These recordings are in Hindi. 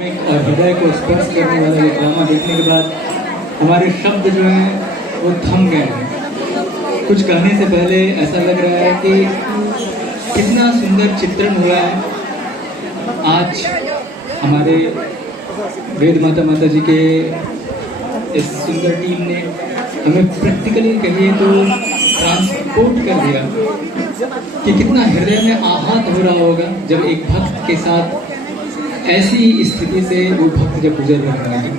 और हृदय को स्पर्श करने वाला ये ड्रामा देखने के बाद हमारे शब्द जो हैं वो थम गए हैं। कुछ कहने से पहले ऐसा लग रहा है कि कितना सुंदर चित्रण हुआ है। आज हमारे वेद माता जी के इस सुंदर टीम ने हमें प्रैक्टिकली कहिए तो ट्रांसपोर्ट कर दिया कि कितना हृदय में आहत हो रहा होगा जब एक भक्त के साथ ऐसी स्थिति से वो भक्त जब गुजर रहा है।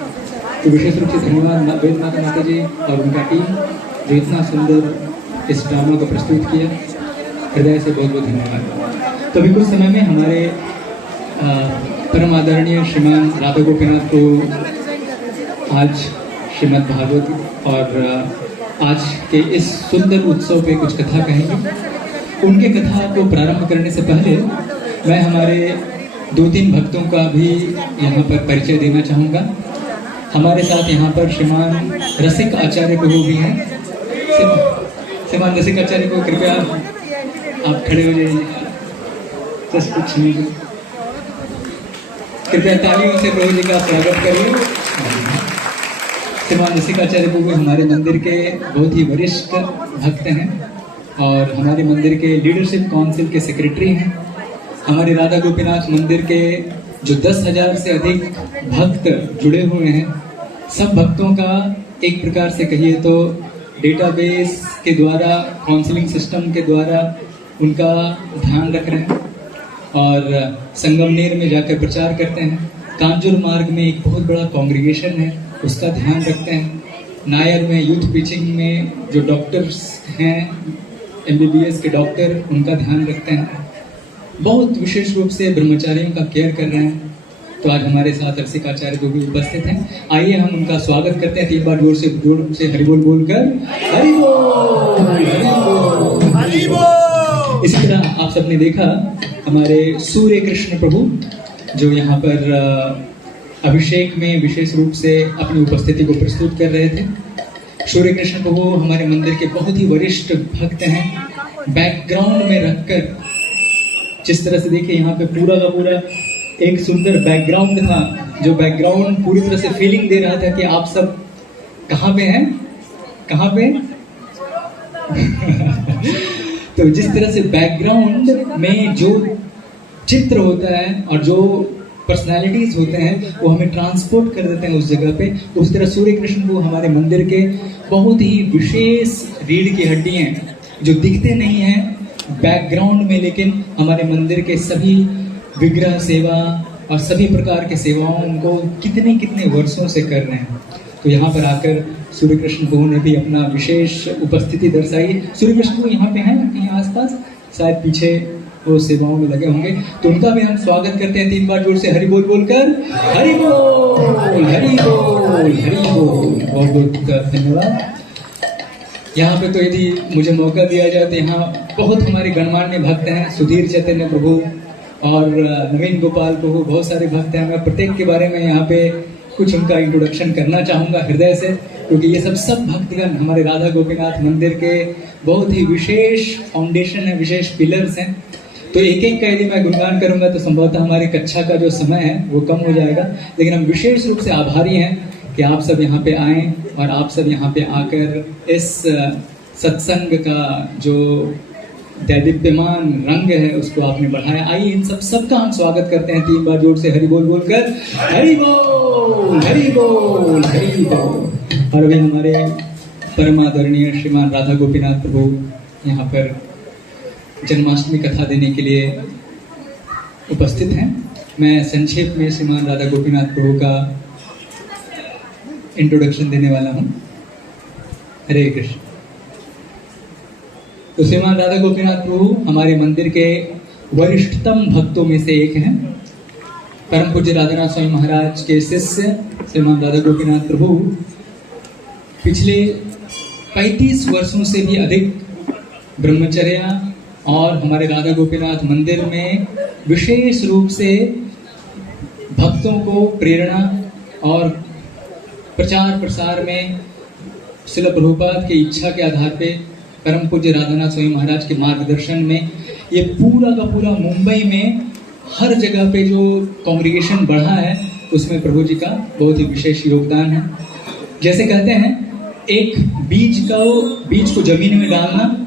तो विशेष रूप से धन्यवाद वेद माता जी और उनका टीम जो इतना सुंदर इस ड्रामा को प्रस्तुत किया। हृदय से बहुत बहुत धन्यवाद। तो अभी कुछ समय में हमारे परम श्रीमान राधा गोपीनाथ को आज श्रीमद् भागवत और आज के इस सुंदर उत्सव पे कुछ कथा कहेंगे। उनके कथा को प्रारंभ करने से पहले मैं हमारे 2-3 भक्तों का भी यहाँ पर परिचय देना चाहूँगा। हमारे साथ यहाँ पर श्रीमान रसिक आचार्य प्रभु भी हैं। श्रीमान रसिक आचार्य को कृपया आप खड़े हो जाइए। जस्ट कुछ नहीं, कृपया तालियों से प्रभु जी का स्वागत करिए। श्रीमान रसिक आचार्य प्रभु हमारे मंदिर के बहुत ही वरिष्ठ भक्त हैं और हमारे मंदिर के लीडरशिप काउंसिल के सेक्रेटरी हैं। हमारे राधा गोपीनाथ मंदिर के जो 10,000 से अधिक भक्त जुड़े हुए हैं, सब भक्तों का एक प्रकार से कहिए तो डेटाबेस के द्वारा, काउंसलिंग सिस्टम के द्वारा उनका ध्यान रख रहे हैं और संगमनेर में जाकर प्रचार करते हैं। कांजूर मार्ग में एक बहुत बड़ा कांग्रीगेशन है, उसका ध्यान रखते हैं। नायर में यूथ टीचिंग में जो डॉक्टर्स हैं, MBBS के डॉक्टर, उनका ध्यान रखते हैं। बहुत विशेष रूप से ब्रह्मचारियों का केयर कर रहे हैं। तो आज हमारे साथ रसिक आचार्य को भी उपस्थित हैं। आइए हम उनका स्वागत करते हैं 3 बार जोर से हरि बोल बोलकर। हरि बोल, हरि बोल, हरि बोल। इसी तरह आप सबने देखा हमारे सूर्य कृष्ण प्रभु जो यहाँ पर अभिषेक में विशेष रूप से अपनी उपस्थिति को प्रस्तुत कर रहे थे। सूर्य कृष्ण प्रभु हमारे मंदिर के बहुत ही वरिष्ठ भक्त हैं। बैकग्राउंड में रखकर जिस तरह से देखिए यहाँ पे पूरा का पूरा एक सुंदर बैकग्राउंड था, जो बैकग्राउंड पूरी तरह से फीलिंग दे रहा था कि आप सब कहाँ पे हैं, कहाँ पे तो जिस तरह से बैकग्राउंड में जो चित्र होता है और जो पर्सनालिटीज होते हैं वो हमें ट्रांसपोर्ट कर देते हैं उस जगह पे। तो उस तरह सूर्य कृष्ण को हमारे मंदिर के बहुत ही विशेष रीढ़ की हड्डी हैं जो दिखते नहीं हैं बैकग्राउंड में, लेकिन हमारे मंदिर के सभी विग्रह सेवा और सभी प्रकार के सेवाओं को कितने कितने वर्षों से कर रहे हैं। तो यहाँ पर आकर सूर्य कृष्ण प्रभु ने भी अपना विशेष उपस्थिति दर्शाई। सूर्य कृष्ण प्रभु यहाँ पे हैं कहीं आसपास, शायद पीछे वो सेवाओं में लगे होंगे। तो उनका भी हम स्वागत करते हैं 3 बार जोर से हरि बोल बोलकर। हरि बोल, हरि बोल, हरि बोल। बहुत बहुत धन्यवाद। यहाँ पे तो यदि मुझे मौका दिया जाए तो यहाँ बहुत हमारे गणमान्य भक्त हैं। सुधीर चैतन्य प्रभु और नवीन गोपाल प्रभु, बहुत सारे भक्त हैं। मैं प्रत्येक के बारे में यहाँ पे कुछ उनका इंट्रोडक्शन करना चाहूँगा हृदय से, क्योंकि ये सब भक्तगण हमारे राधा गोपीनाथ मंदिर के बहुत ही विशेष फाउंडेशन है, विशेष पिलर्स हैं। तो एक एक का यदि मैं गुणगान करूँगा तो संभवतः हमारी कक्षा का जो समय है वो कम हो जाएगा, लेकिन हम विशेष रूप से आभारी हैं कि आप सब यहाँ पे आए और आप सब यहाँ पे आकर इस सत्संग का जो दैदीप्यमान रंग है उसको आपने बढ़ाया। आइए इन सबका हम स्वागत करते हैं 3 बार जोर से हरि बोल बोलकर। हरि बोल, हरि बोल, हरि बोल। और अभी हमारे परमादरणीय श्रीमान राधा गोपीनाथ प्रभु यहाँ पर जन्माष्टमी कथा देने के लिए उपस्थित हैं। मैं संक्षेप में श्रीमान राधा गोपीनाथ प्रभु का इंट्रोडक्शन देने वाला हूँ। हरे कृष्ण। तो श्रीमान राधा गोपीनाथ प्रभु हमारे मंदिर के वरिष्ठतम भक्तों में से एक हैं। परम पूज्य राधानाथ स्वामी महाराज के शिष्य श्रीमान राधा गोपीनाथ प्रभु पिछले 35 वर्षों से भी अधिक ब्रह्मचर्या और हमारे राधा गोपीनाथ मंदिर में विशेष रूप से भक्तों को प्रेरणा और प्रचार प्रसार में श्रील प्रभुपाद की इच्छा के आधार पे परम पूज्य राधानाथ स्वामी महाराज के मार्गदर्शन में ये पूरा का पूरा मुंबई में हर जगह पे जो कांग्रीगेशन बढ़ा है उसमें प्रभु जी का बहुत ही विशेष योगदान है। जैसे कहते हैं एक बीज को जमीन में डालना,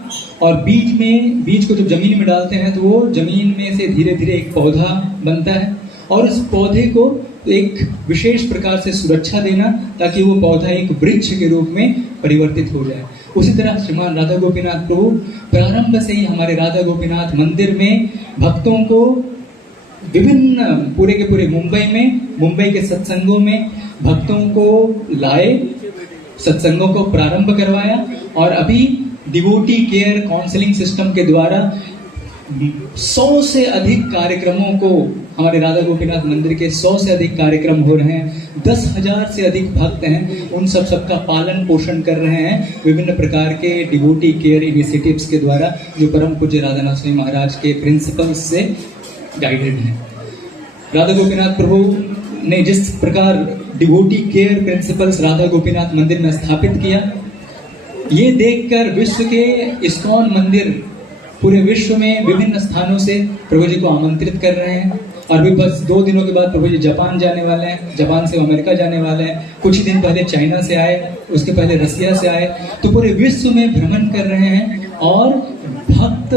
और बीज को जब जमीन में डालते हैं तो वो जमीन में से धीरे धीरे एक पौधा बनता है, और उस पौधे को एक विशेष प्रकार से सुरक्षा देना ताकि वो पौधा एक वृक्ष के रूप में परिवर्तित हो जाए। उसी तरह श्रीमान राधा गोपीनाथ प्रभु प्रारंभ से ही हमारे राधा गोपीनाथ मंदिर में भक्तों को विभिन्न पूरे के पूरे मुंबई के सत्संगों में भक्तों को लाए, सत्संगों को प्रारंभ करवाया, और अभी डिवोटी केयर काउंसलिंग सिस्टम के द्वारा 100 से अधिक कार्यक्रमों को, हमारे राधा गोपीनाथ मंदिर के 100 से अधिक कार्यक्रम हो रहे हैं, 10,000 से अधिक भक्त हैं, उन सबका पालन पोषण कर रहे हैं विभिन्न प्रकार के डिवोटी केयर इनिशिएटिव्स के द्वारा, जो परम पूज्य राधानाथ स्वामी महाराज के प्रिंसिपल्स से गाइडेड हैं। राधा गोपीनाथ प्रभु ने जिस प्रकार devotee care principles Radha Gopinath मंदिर में स्थापित किया, ये देखकर विश्व के इस्कॉन मंदिर पूरे विश्व में विभिन्न स्थानों से प्रभु जी को आमंत्रित कर रहे हैं। और भी बस 2 दिनों के बाद प्रभु जी जापान जाने वाले हैं, जापान से अमेरिका जाने वाले हैं, कुछ ही दिन पहले चाइना से आए, उसके पहले रसिया से आए, तो पूरे विश्व में भ्रमण कर रहे हैं। और भक्त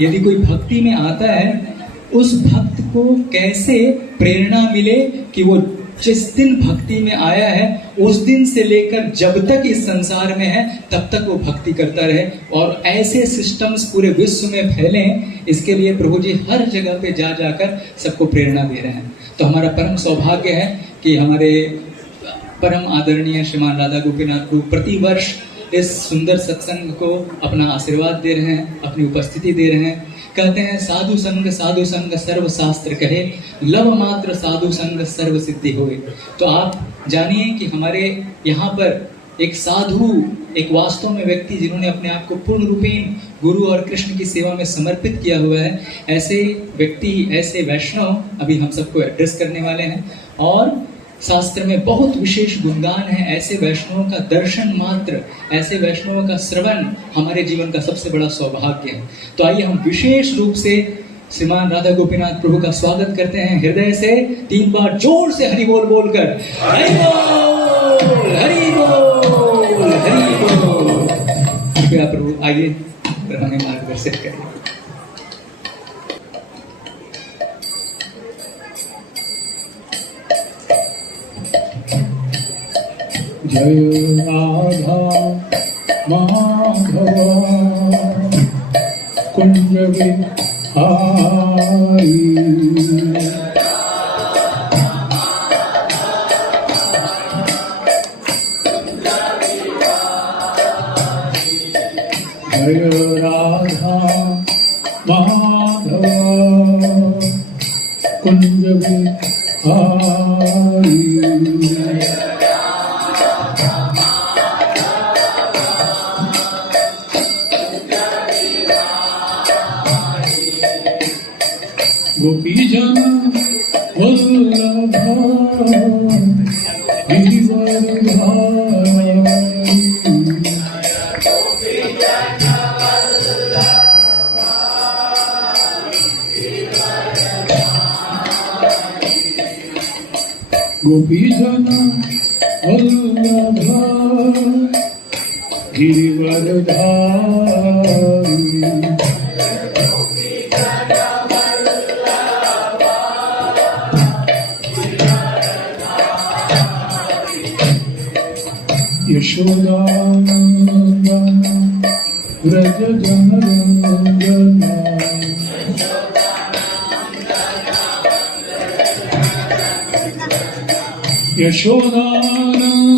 यदि कोई भक्ति में आता है, उस भक्त को कैसे प्रेरणा मिले कि वो जिस दिन भक्ति में आया है उस दिन से लेकर जब तक इस संसार में है तब तक वो भक्ति करता रहे, और ऐसे सिस्टम्स पूरे विश्व में फैलें, इसके लिए प्रभु जी हर जगह पे जा जाकर सबको प्रेरणा दे रहे हैं। तो हमारा परम सौभाग्य है कि हमारे परम आदरणीय श्रीमान राधा गोपीनाथ प्रभु प्रतिवर्ष इस सुंदर सत्संग को अपना आशीर्वाद दे रहे हैं, अपनी उपस्थिति दे रहे हैं। कहते हैं साधु संग सर्व शास्त्र कहे, लव मात्र साधु संग सर्व सिद्धि होए। तो आप जानिए कि हमारे यहाँ पर एक साधु, एक वास्तव में व्यक्ति जिन्होंने अपने आप को पूर्ण रूपेण गुरु और कृष्ण की सेवा में समर्पित किया हुआ है, ऐसे व्यक्ति, ऐसे वैष्णव अभी हम सबको एड्रेस करने वाले हैं। और शास्त्र में बहुत विशेष गुणगान है, ऐसे वैष्णवों का दर्शन मात्र, ऐसे वैष्णवों का श्रवण हमारे जीवन का सबसे बड़ा सौभाग्य है। तो आइए हम विशेष रूप से श्रीमान राधा गोपीनाथ प्रभु का स्वागत करते हैं हृदय से 3 बार जोर से हरि बोल बोलकर। हरि बोल, हरि बोल, हरि बोल। कृपया प्रभु आइए हमें मार्गदर्शित करिए। जय राधा माधव कुंज विहारी, जय राधा माधव कुंज विहारी, गोपीजन वल्लभ गिरिवरधारी, गोपीजन वल्लभ गिरिवरधारी, यशोदानंदन व्रज जनरंजना, यशोदानंदन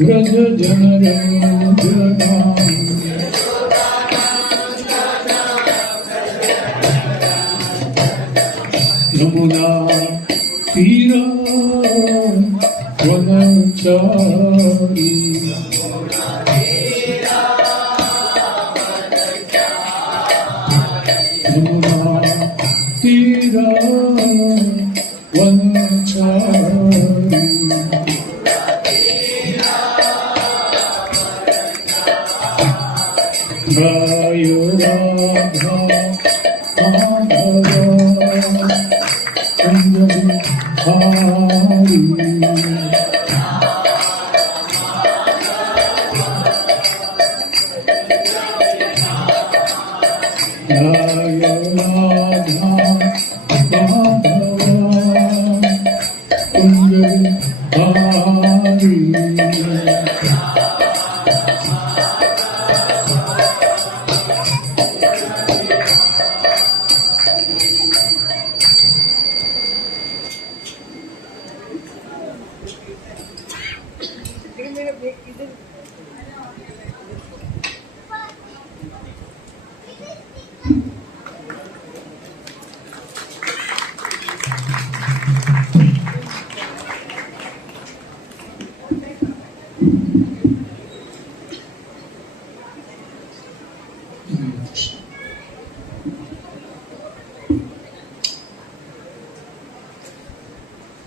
व्रज जनरंजना, यमुना तीरा वनचारी, यमुना तीरा वनचारी, गाय राधा माधव कुंज Hari Jaya Radha Madhava Kunjari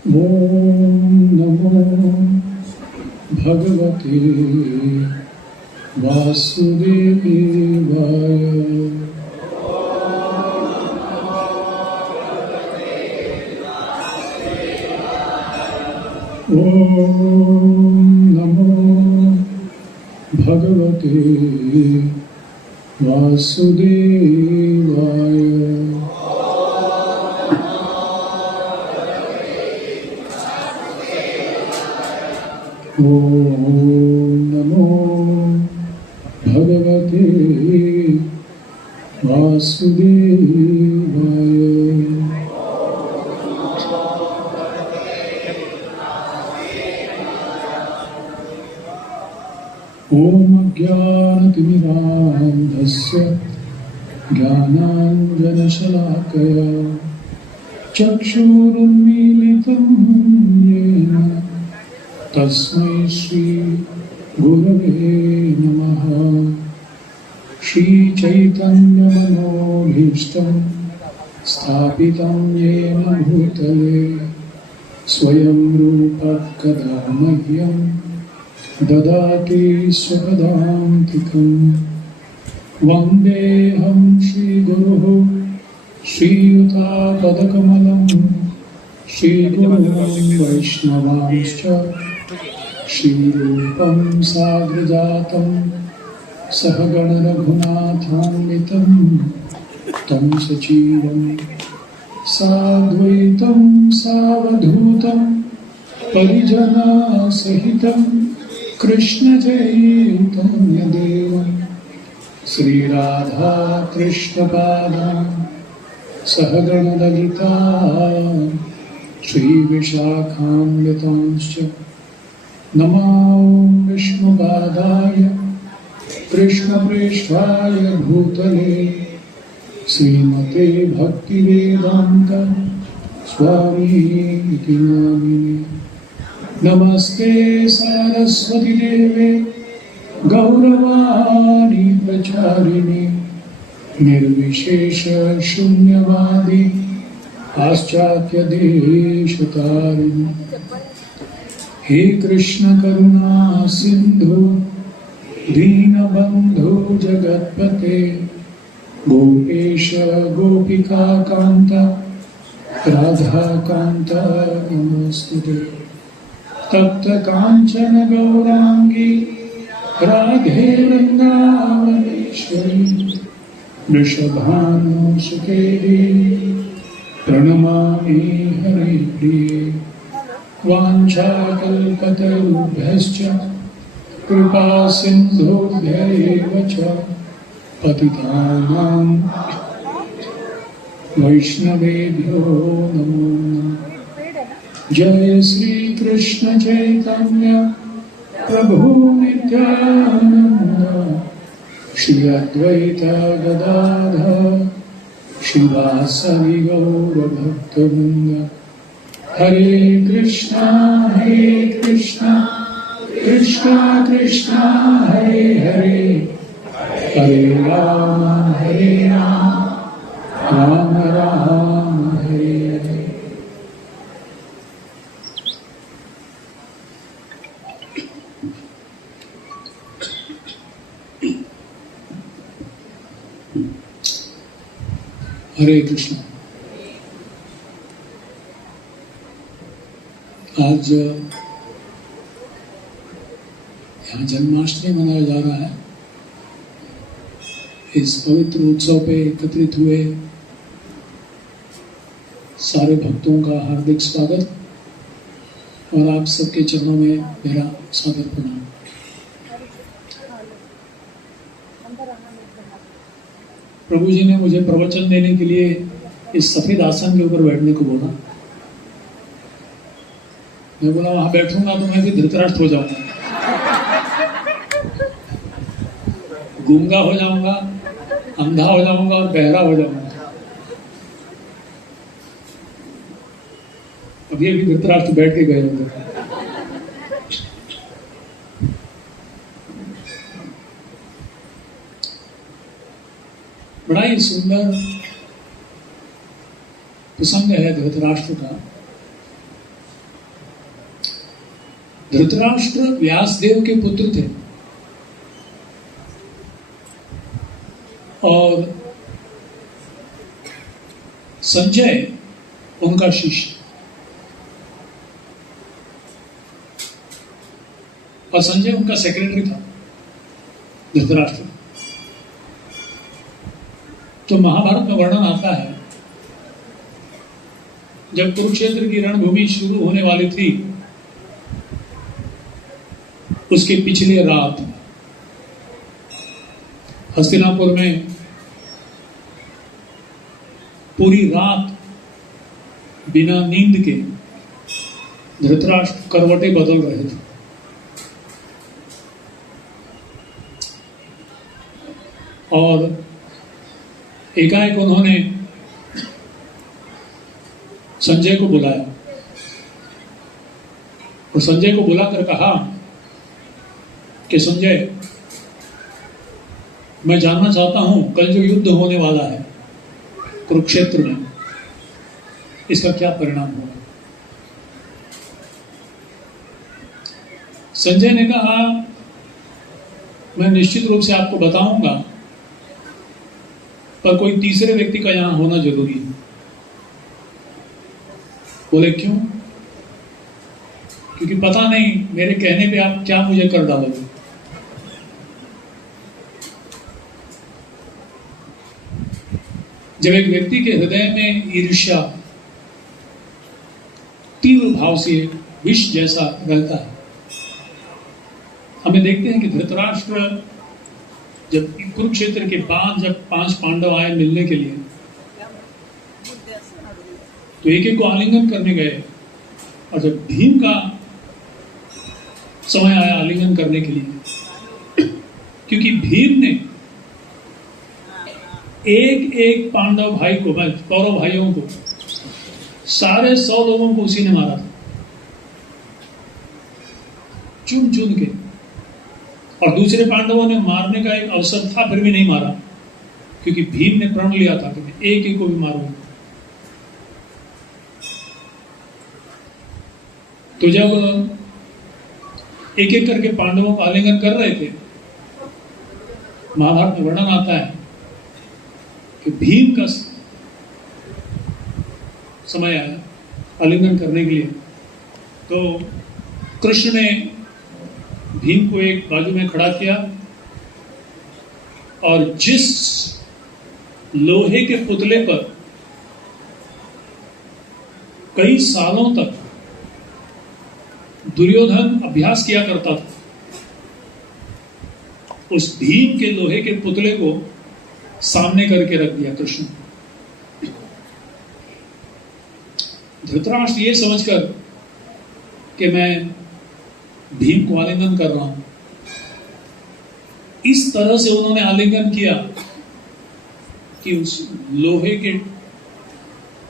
Om Namo Bhagavate Vasudevaya Om Namo Bhagavate Vasudevaya Om Namo Bhagavate Vasudevaya Om Ajnanatimirandhasya Jnananjanashalakaya Chakshurunmilitam Yena Tasmai Shri Gurave Namaha Shri Chaitanya Manobhishtam Sthapitam Yena Bhutale Swayam Rupa Kada Mahyam Dadati Swapadantikam Vandeham Shri Guruhu Shri Yuta Padakamalam Shri Gurum Vaishnavanscha Shri Rupam Sagrajatam Sahagana Raghunathanvitam Tam Sachiram Sadvaitam Savadhutam Parijana Sahitam Krishna Chaitanya Devam Sri Radha Krishna Padam Sahagana Lalita Shri Vishakhamritanscha Namo Vishnu Padaya Krishna Prishthaya Bhutale Srimate Bhakti Vedanta Swami Iti Namine Namaste Saraswati Deve Gauravani Pracharini Nirvishesha Shunyavadi Paschatya Deshatarini He Krishna Karuna Sindhu Dinabandhu Jagatpate Gopesha Gopika Kanta Radha Kanta Namostute Tapta Kanchana Gaurangi Radhe Vrindavaneshwari Vrishabhanu Sukedi Pranamami Hari Priye Vanchakalpatarubhyascha Kripa Sindhubhya cha Patitanam Vaishnavebhyo Namo Jai Sri Krishna Chaitanya Prabhu Nityananda Shri Advaita Gadadhar Shivasari Gaura Bhaktivinoda Hare Krishna Krishna Krishna Hare Hare Hare Rama Rama Rama Hare Hare Hare Krishna आज यहाँ जन्माष्टमी मनाया जा रहा है। इस पवित्र उत्सव पे एकत्रित हुए सारे भक्तों का हार्दिक स्वागत और आप सबके चरणों में मेरा सादर प्रणाम। प्रभु जी ने मुझे प्रवचन देने के लिए इस सफेद आसन के ऊपर बैठने को बोला। मैं बोला वहां बैठूंगा तो मैं भी धृतराष्ट्र हो जाऊंगा, गूंगा हो जाऊंगा, अंधा हो जाऊंगा और बहरा हो जाऊंगा। अभी धृतराष्ट्र बैठ के गए होंगे। बड़ा ही सुंदर प्रसंग है धृतराष्ट्र का। धृतराष्ट्र व्यासदेव के पुत्र थे और संजय उनका शिष्य, और संजय उनका सेक्रेटरी था धृतराष्ट्र। तो महाभारत में वर्णन आता है जब कुरुक्षेत्र की रणभूमि शुरू होने वाली थी, उसके पिछले रात हस्तिनापुर में पूरी रात बिना नींद के धृतराष्ट्र करवटें बदल रहे थे। और एकाएक उन्होंने संजय को बुलाया और संजय को बुलाकर कहा कि संजय, मैं जानना चाहता हूं कल जो युद्ध होने वाला है कुरुक्षेत्र में, इसका क्या परिणाम होगा। संजय ने कहा, मैं निश्चित रूप से आपको बताऊंगा, पर कोई तीसरे व्यक्ति का यहां होना जरूरी है। बोले क्यों? क्योंकि पता नहीं मेरे कहने पे आप क्या मुझे कर डालोगे। जब एक व्यक्ति के हृदय में ईर्ष्या तीव्र भाव से विष जैसा रहता है, हमें देखते हैं कि धृतराष्ट्र जब कुरुक्षेत्र के बाद जब 5 पांडव आए मिलने के लिए, तो एक एक को आलिंगन करने गए, और जब भीम का समय आया आलिंगन करने के लिए, क्योंकि भीम ने एक एक पांडव भाई को, कौरव भाइयों को, सारे 100 लोगों को उसी ने मारा था, चुन चुन के। और दूसरे पांडवों ने मारने का एक अवसर था, फिर भी नहीं मारा, क्योंकि भीम ने प्रण लिया था कि मैं एक एक को भी मारूंगा। तो जब एक एक करके पांडवों का आलिंगन कर रहे थे, महाभारत में वर्णन आता है कि भीम का समय आया आलिंगन करने के लिए। तो कृष्ण ने भीम को एक बाजू में खड़ा किया, और जिस लोहे के पुतले पर कई सालों तक दुर्योधन अभ्यास किया करता था, उस भीम के लोहे के पुतले को सामने करके रख दिया कृष्ण। धृतराष्ट्र ये समझकर कि मैं भीम को आलिंगन कर रहा हूं, इस तरह से उन्होंने आलिंगन किया कि उस लोहे के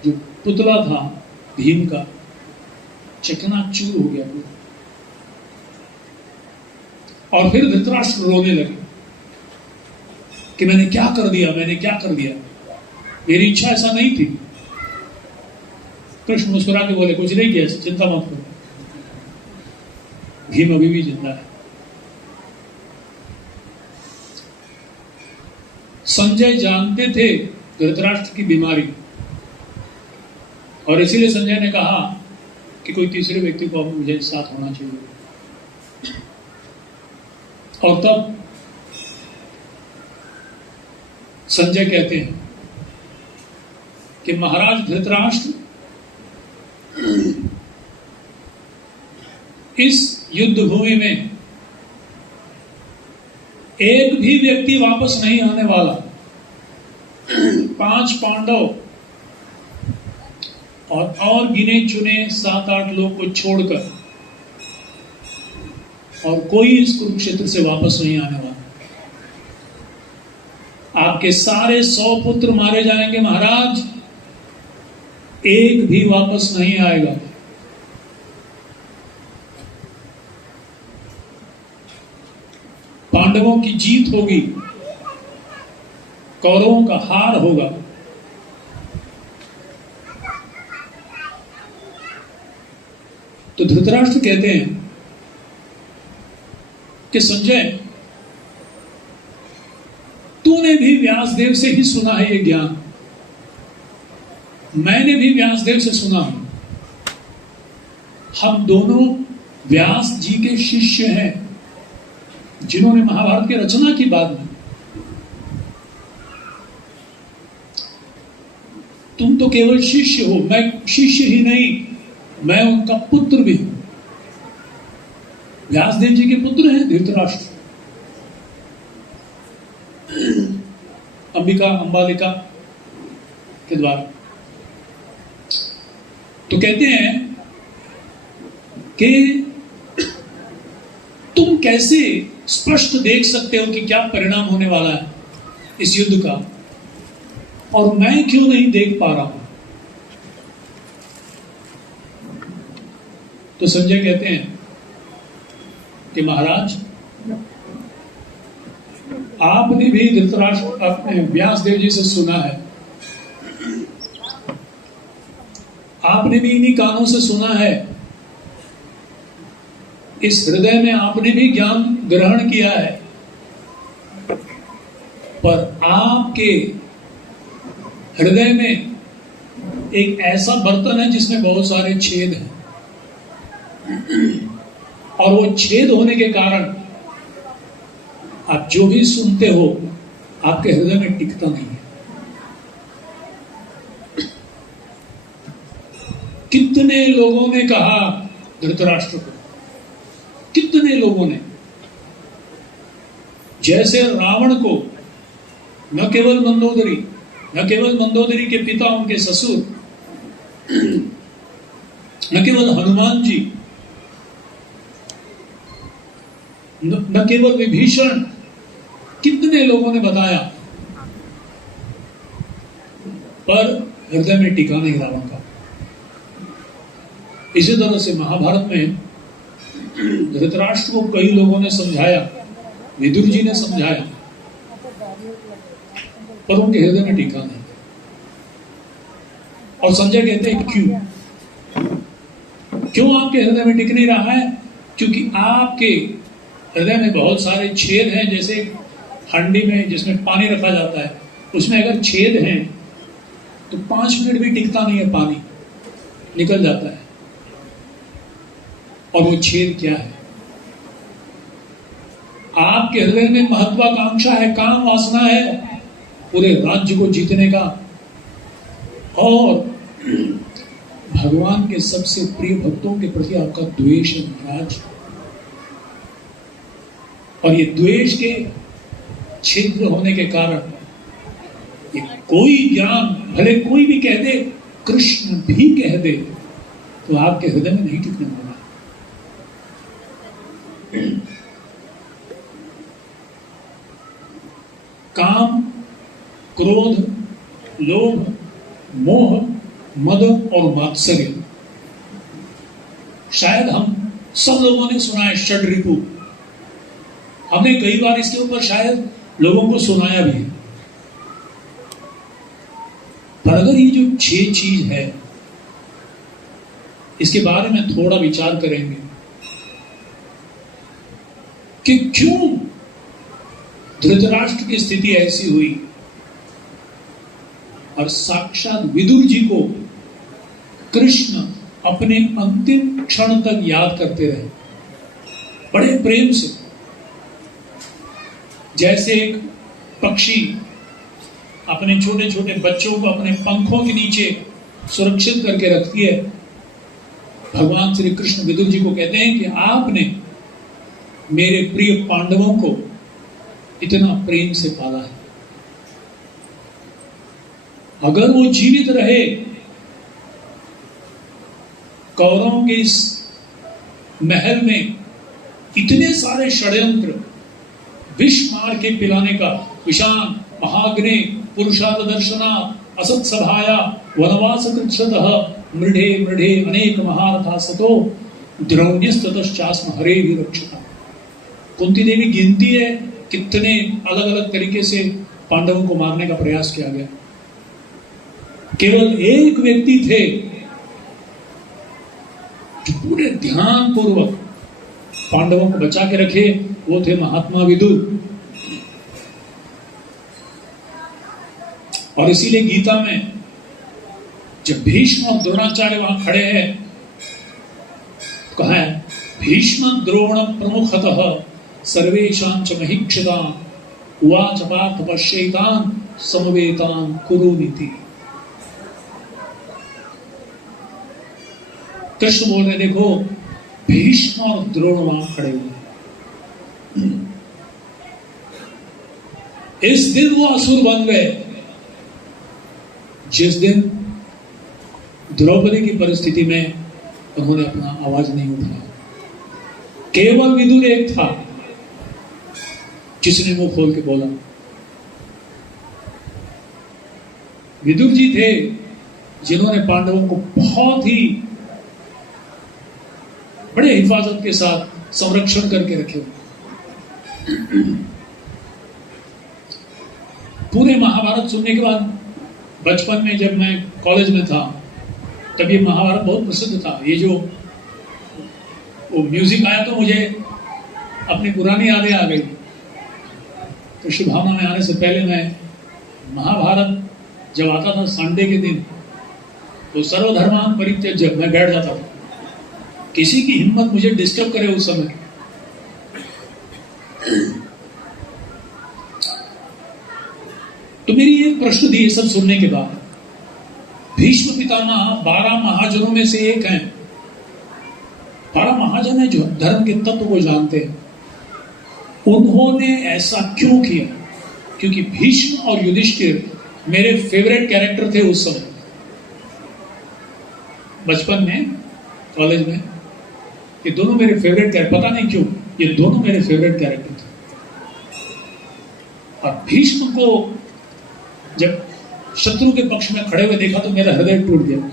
जो पुतला था भीम का, चकनाचूर हो गया पूरा। और फिर धृतराष्ट्र रोने लगे कि मैंने क्या कर दिया, मैंने क्या कर दिया, मेरी इच्छा ऐसा नहीं थी। कृष्ण मुस्कुरा के बोले, कुछ नहीं किया, चिंता मत करो, भीम अभी भी जिंदा है। संजय जानते थे धृतराष्ट्र की बीमारी, और इसीलिए संजय ने कहा कि कोई तीसरे व्यक्ति को मुझे साथ होना चाहिए। और तब संजय कहते हैं कि महाराज धृतराष्ट्र, इस युद्ध भूमि में एक भी व्यक्ति वापस नहीं आने वाला। 5 पांडव और गिने चुने 7-8 लोग को छोड़कर और कोई इस कुरुक्षेत्र से वापस नहीं आने वाला। आपके सारे 100 पुत्र मारे जाएंगे महाराज, एक भी वापस नहीं आएगा। पांडवों की जीत होगी, कौरवों का हार होगा। तो धृतराष्ट्र कहते हैं कि संजय, तूने भी व्यासदेव से ही सुना है ये ज्ञान, मैंने भी व्यासदेव से सुना है। हम दोनों व्यास जी के शिष्य हैं, जिन्होंने महाभारत की रचना की बाद में। तुम तो केवल शिष्य हो, मैं शिष्य ही नहीं, मैं उनका पुत्र भी हूं। व्यासदेव जी के पुत्र हैं धृतराष्ट्र। अंबालिका के द्वारा। तो कहते हैं कि तुम कैसे स्पष्ट देख सकते हो कि क्या परिणाम होने वाला है इस युद्ध का, और मैं क्यों नहीं देख पा रहा हूं? तो संजय कहते हैं कि महाराज, आपने भी धृतराष्ट्र अपने व्यासदेव जी से सुना है, आपने भी इन्हीं कानों से सुना है, इस हृदय में आपने भी ज्ञान ग्रहण किया है, पर आपके हृदय में एक ऐसा बर्तन है जिसमें बहुत सारे छेद हैं, और वो छेद होने के कारण आप जो भी सुनते हो आपके हृदय में टिकता नहीं है। कितने लोगों ने कहा धृतराष्ट्र को, कितने लोगों ने, जैसे रावण को न केवल मंदोदरी के पिता, उनके ससुर, न केवल हनुमान जी, न केवल विभीषण, कितने लोगों ने बताया, पर हृदय में टिका नहीं रावण का। इसी तरह से महाभारत में धृतराष्ट्र को कई लोगों ने समझाया, विदुर जी ने समझाया, पर उनके हृदय में टिका नहीं। और संजय कहते हैं क्यों आपके हृदय में टिक नहीं रहा है? क्योंकि आपके हृदय में बहुत सारे छेद हैं। जैसे हंडी में जिसमें पानी रखा जाता है, उसमें अगर छेद हैं तो 5 मिनट भी टिकता नहीं है, पानी निकल जाता है। और वो छेद क्या है? आपके हृदय में महत्वाकांक्षा है, काम वासना है पूरे राज्य को जीतने का, और भगवान के सबसे प्रिय भक्तों के प्रति आपका द्वेष है महाराज। और ये द्वेष के छिद्र होने के कारण ये कोई ज्ञान, भले कोई भी कह दे, कृष्ण भी कह दे, तो आपके हृदय में नहीं टिकने वाला। काम, क्रोध, लोभ, मोह, मद और मात्सर्य, शायद हम सब लोगों ने सुना है षड्रिपु। हमने कई बार इसके ऊपर शायद लोगों को सुनाया भी है। पर अगर ये जो 6 चीज है, इसके बारे में थोड़ा विचार करेंगे कि क्यों धृतराष्ट्र की स्थिति ऐसी हुई, और साक्षात विदुर जी को कृष्ण अपने अंतिम क्षण तक याद करते रहे, बड़े प्रेम से। जैसे एक पक्षी अपने छोटे छोटे बच्चों को अपने पंखों के नीचे सुरक्षित करके रखती है, भगवान श्री कृष्ण विदुर जी को कहते हैं कि आपने मेरे प्रिय पांडवों को इतना प्रेम से पाला है, अगर वो जीवित रहे, कौरवों के इस महल में इतने सारे षड्यंत्र, विष मार के पिलाने का, विषान महाग्नि पुरुषार्थ दर्शना असत सभाया वनवास कृच्छतः मृढ़े मृढ़े अनेक महारथा सतो द्रौण्यस्ततश्चास्म हरे विरक्षता। कुंती देवी गिनती है कितने अलग अलग तरीके से पांडवों को मारने का प्रयास किया गया। केवल एक व्यक्ति थे जो पूरे ध्यान पूर्वक पांडवों को बचा के रखे, वो थे महात्मा विदुर। और इसीलिए गीता में जब भीष्म और द्रोणाचार्य वहां खड़े हैं, कहा है भीष्म द्रोण प्रमुखतः सर्वेषां च महीक्षितां उवाच पार्थ पश्यैतान् समवेतान् कुरुनीति। कृष्ण बोल रहे देखो भीष्म और द्रोण वहां खड़े हुए, इस दिन वो असुर बन गए जिस दिन द्रौपदी की परिस्थिति में उन्होंने अपना आवाज नहीं उठाया। केवल विदुर एक था जिसने मुंह खोल के बोला। विदुर जी थे जिन्होंने पांडवों को बहुत ही बड़े हिफाजत के साथ संरक्षण करके रखे। पूरे महाभारत सुनने के बाद बचपन में जब मैं कॉलेज में था तब ये महाभारत बहुत प्रसिद्ध था। ये जो वो म्यूजिक आया तो मुझे अपनी पुरानी यादें आ गई। तो शुभ भावना में आने से पहले मैं महाभारत जब आता था संडे के दिन तो सर्वधर्मान परित्यज्य मैं बैठ जाता था। किसी की हिम्मत मुझे डिस्टर्ब करे उस समय तो मेरी एक प्रश्न थी। ये सब सुनने के बाद भीष्म पितामह 12 महाजनों में से एक हैं। 12 महाजन है जो धर्म के तत्व को जानते हैं। उन्होंने ऐसा क्यों किया? क्योंकि भीष्म और युधिष्ठिर मेरे फेवरेट कैरेक्टर थे उस समय बचपन में, कॉलेज में। ये दोनों मेरे फेवरेट कैरेक्टर, पता नहीं क्यों ये दोनों मेरे फेवरेट कैरेक्टर थे। और भीष्म को जब शत्रु के पक्ष में खड़े हुए देखा तो मेरा हृदय टूट गया।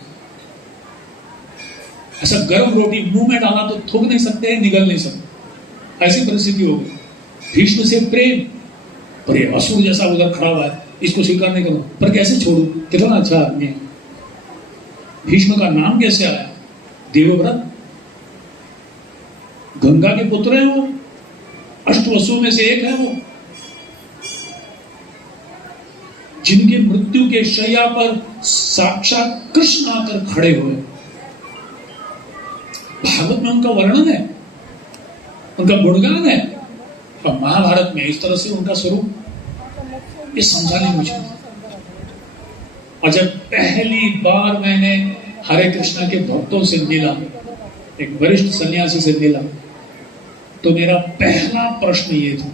ऐसा गर्म रोटी मुंह में डाला तो थूक नहीं सकते, निगल नहीं सकते, ऐसी परिस्थिति हो गई। भीष्म से प्रेम, पर ये असुर जैसा उधर खड़ा हुआ है, इसको स्वीकार नहीं करूं, पर कैसे छोड़ू? कितना अच्छा आदमी है। भीष्म का नाम कैसे आया? देवव्रत, गंगा के पुत्र हैं वो, अष्टवसुओं में से एक है वो, जिनके मृत्यु के शैया पर साक्षात कृष्ण आकर खड़े हुए। भागवत में उनका वर्णन है, उनका गुणगान है, और महाभारत में इस तरह से उनका स्वरूप ये समझा नहीं मुझे। और जब पहली बार मैंने हरे कृष्णा के भक्तों से मिला, एक वरिष्ठ सन्यासी से मिला, तो मेरा पहला प्रश्न ये था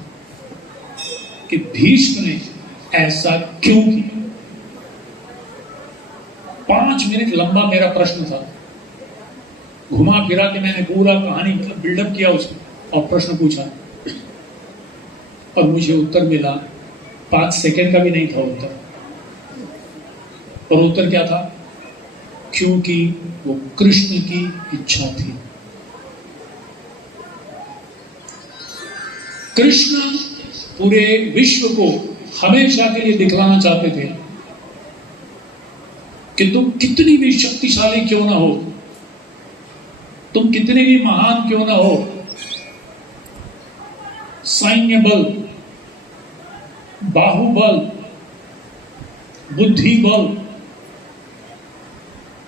कि भीष्म ने ऐसा क्यों किया? 5 मिनट लंबा मेरा प्रश्न था। घुमा फिरा के मैंने पूरा कहानी बिल्डअप किया उसको और प्रश्न पूछा और मुझे उत्तर मिला। 5 सेकंड का भी नहीं था उत्तर। और उत्तर क्या था? क्योंकि वो कृष्ण की इच्छा थी। कृष्ण पूरे विश्व को हमेशा के लिए दिखलाना चाहते थे कि तुम कितनी भी शक्तिशाली क्यों ना हो, तुम कितने भी महान क्यों ना हो, सैन्य बल, बाहुबल, बुद्धि बल,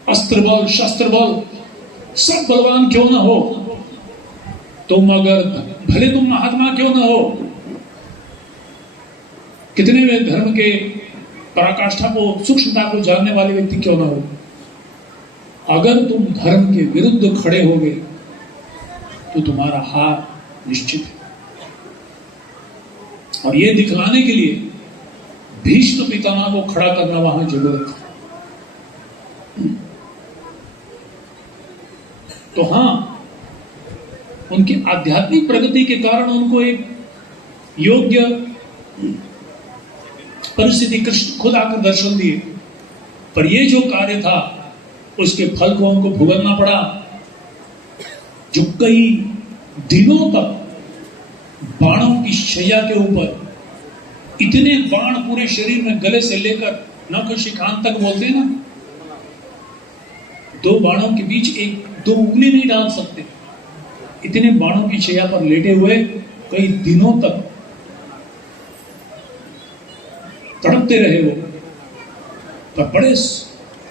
अस्त्र बल, शस्त्र बल, सब बलवान क्यों ना हो, तुम अगर भले तुम महात्मा क्यों ना हो, कितने वे धर्म के पराकाष्ठा को, सूक्ष्मता को जानने वाले व्यक्ति क्यों ना हो, अगर तुम धर्म के विरुद्ध खड़े होगे तो तुम्हारा हार निश्चित है। और यह दिखलाने के लिए भीष्म पितामह को खड़ा करना वहां जरूरत है। तो हां, उनकी आध्यात्मिक प्रगति के कारण उनको एक योग्य परिस्थिति कृष्ण खुद आकर दर्शन दिए, पर यह जो कार्य था उसके फल को उनको भुगतना पड़ा। जो कई दिनों तक बाणों की शैया के ऊपर, इतने बाण पूरे शरीर में, गले से लेकर नख शिखान तक बोलते हैं ना, 2 बाणों के बीच 1-2 उंगली नहीं डाल सकते, इतने बाणों की शैया पर लेटे हुए कई दिनों तक तड़पते रहे वो, पर बड़े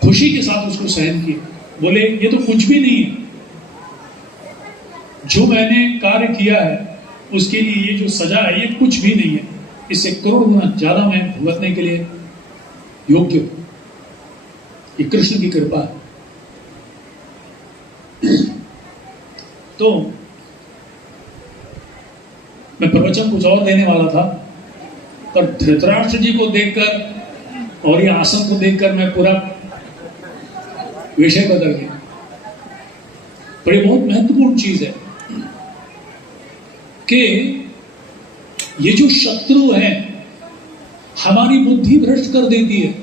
खुशी के साथ उसको सहन किए। बोले ये तो कुछ भी नहीं है, जो मैंने कार्य किया है उसके लिए ये जो सजा है ये कुछ भी नहीं है, इससे करोड़ गुना ज्यादा मैं भुगतने के लिए योग्य हूं। ये कृष्ण की कृपा है। तो मैं प्रवचन कुछ और देने वाला था, पर धृतराष्ट्र जी को देखकर और ये आसन को देखकर मैं पूरा विषय बदल गया। पर ये बहुत महत्वपूर्ण चीज है कि ये जो शत्रु है हमारी बुद्धि भ्रष्ट कर देती है।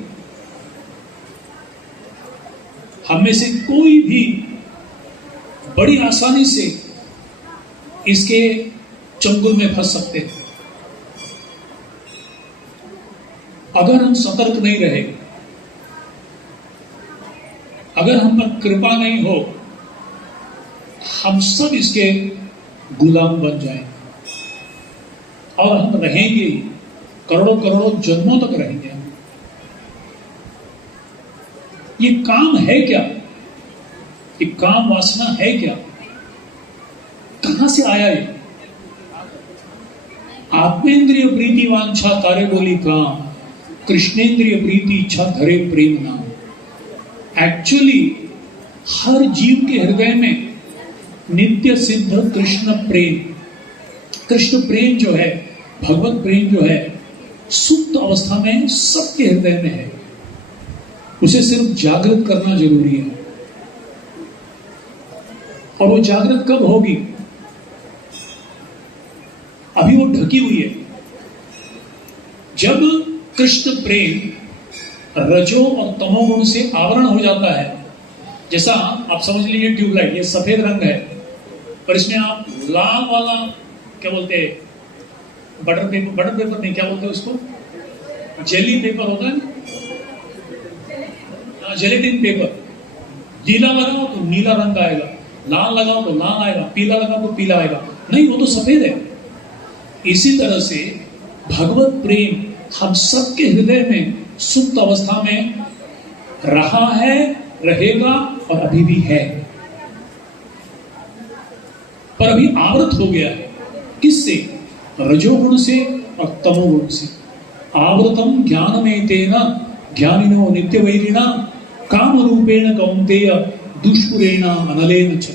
हम में से कोई भी बड़ी आसानी से इसके चंगुल में फंस सकते हैं अगर हम सतर्क नहीं रहे, अगर हम पर कृपा नहीं हो, हम सब इसके गुलाम बन जाएंगे और हम रहेंगे, करोड़ों करोड़ों जन्मों तक रहेंगे। ये काम है क्या? ये काम वासना है क्या? कहां से आया ये? आत्मेंद्रिय प्रीति वांछा तारे बोली काम, कृष्णेंद्रिय प्रीति इच्छा धरे प्रेम नाम। एक्चुअली हर जीव के हृदय में नित्य सिद्ध कृष्ण प्रेम जो है, भगवत प्रेम जो है, सुप्त अवस्था में सबके हृदय में है। उसे सिर्फ जागृत करना जरूरी है। और वो जागृत कब होगी? अभी वो ढकी हुई है। जब कृष्ण प्रेम रजो और तमोगुण से आवरण हो जाता है, जैसा आप समझ लीजिए ट्यूबलाइट, ये सफेद रंग है, पर इसमें आप लाल वाला क्या बोलते हैं, बटर पेपर नहीं, क्या बोलते हैं उसको, जेली पेपर होता है ना, जेलेटिन पेपर, नीला लगाओ तो नीला रंग आएगा, लाल लगाओ तो लाल आएगा, पीला लगाओ तो पीला आएगा। नहीं, वो तो सफेद है। इसी तरह से भगवत प्रेम हम सबके हृदय में सुप्त अवस्था में रहा है, रहेगा और अभी भी है, पर अभी आवृत हो गया है। किससे? रजोगुण से और तमोगुण से। आवृतम ज्ञानमें तेन ज्ञानिनो नित्य वैरिणा काम रूपेण कौन्तेय दुष्पुरेण अनलेन च।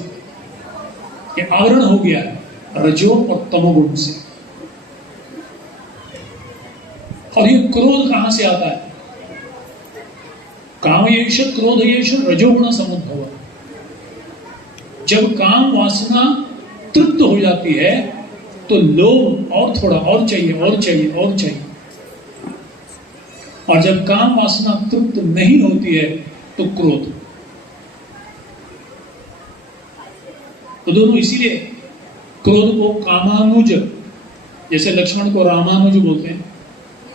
ये आवरण हो गया है रजो और तमोगुण से। और ये क्रोध कहां से आता है? कामयेष क्रोधयेष रजोगुण समुद्भव। जब काम वासना तृप्त हो जाती है तो लोभ और थोड़ा और चाहिए और चाहिए और चाहिए, और जब काम वासना तृप्त नहीं होती है तो क्रोध। तो दोनों इसीलिए क्रोध को कामानुज, जैसे लक्ष्मण को रामानुज बोलते हैं,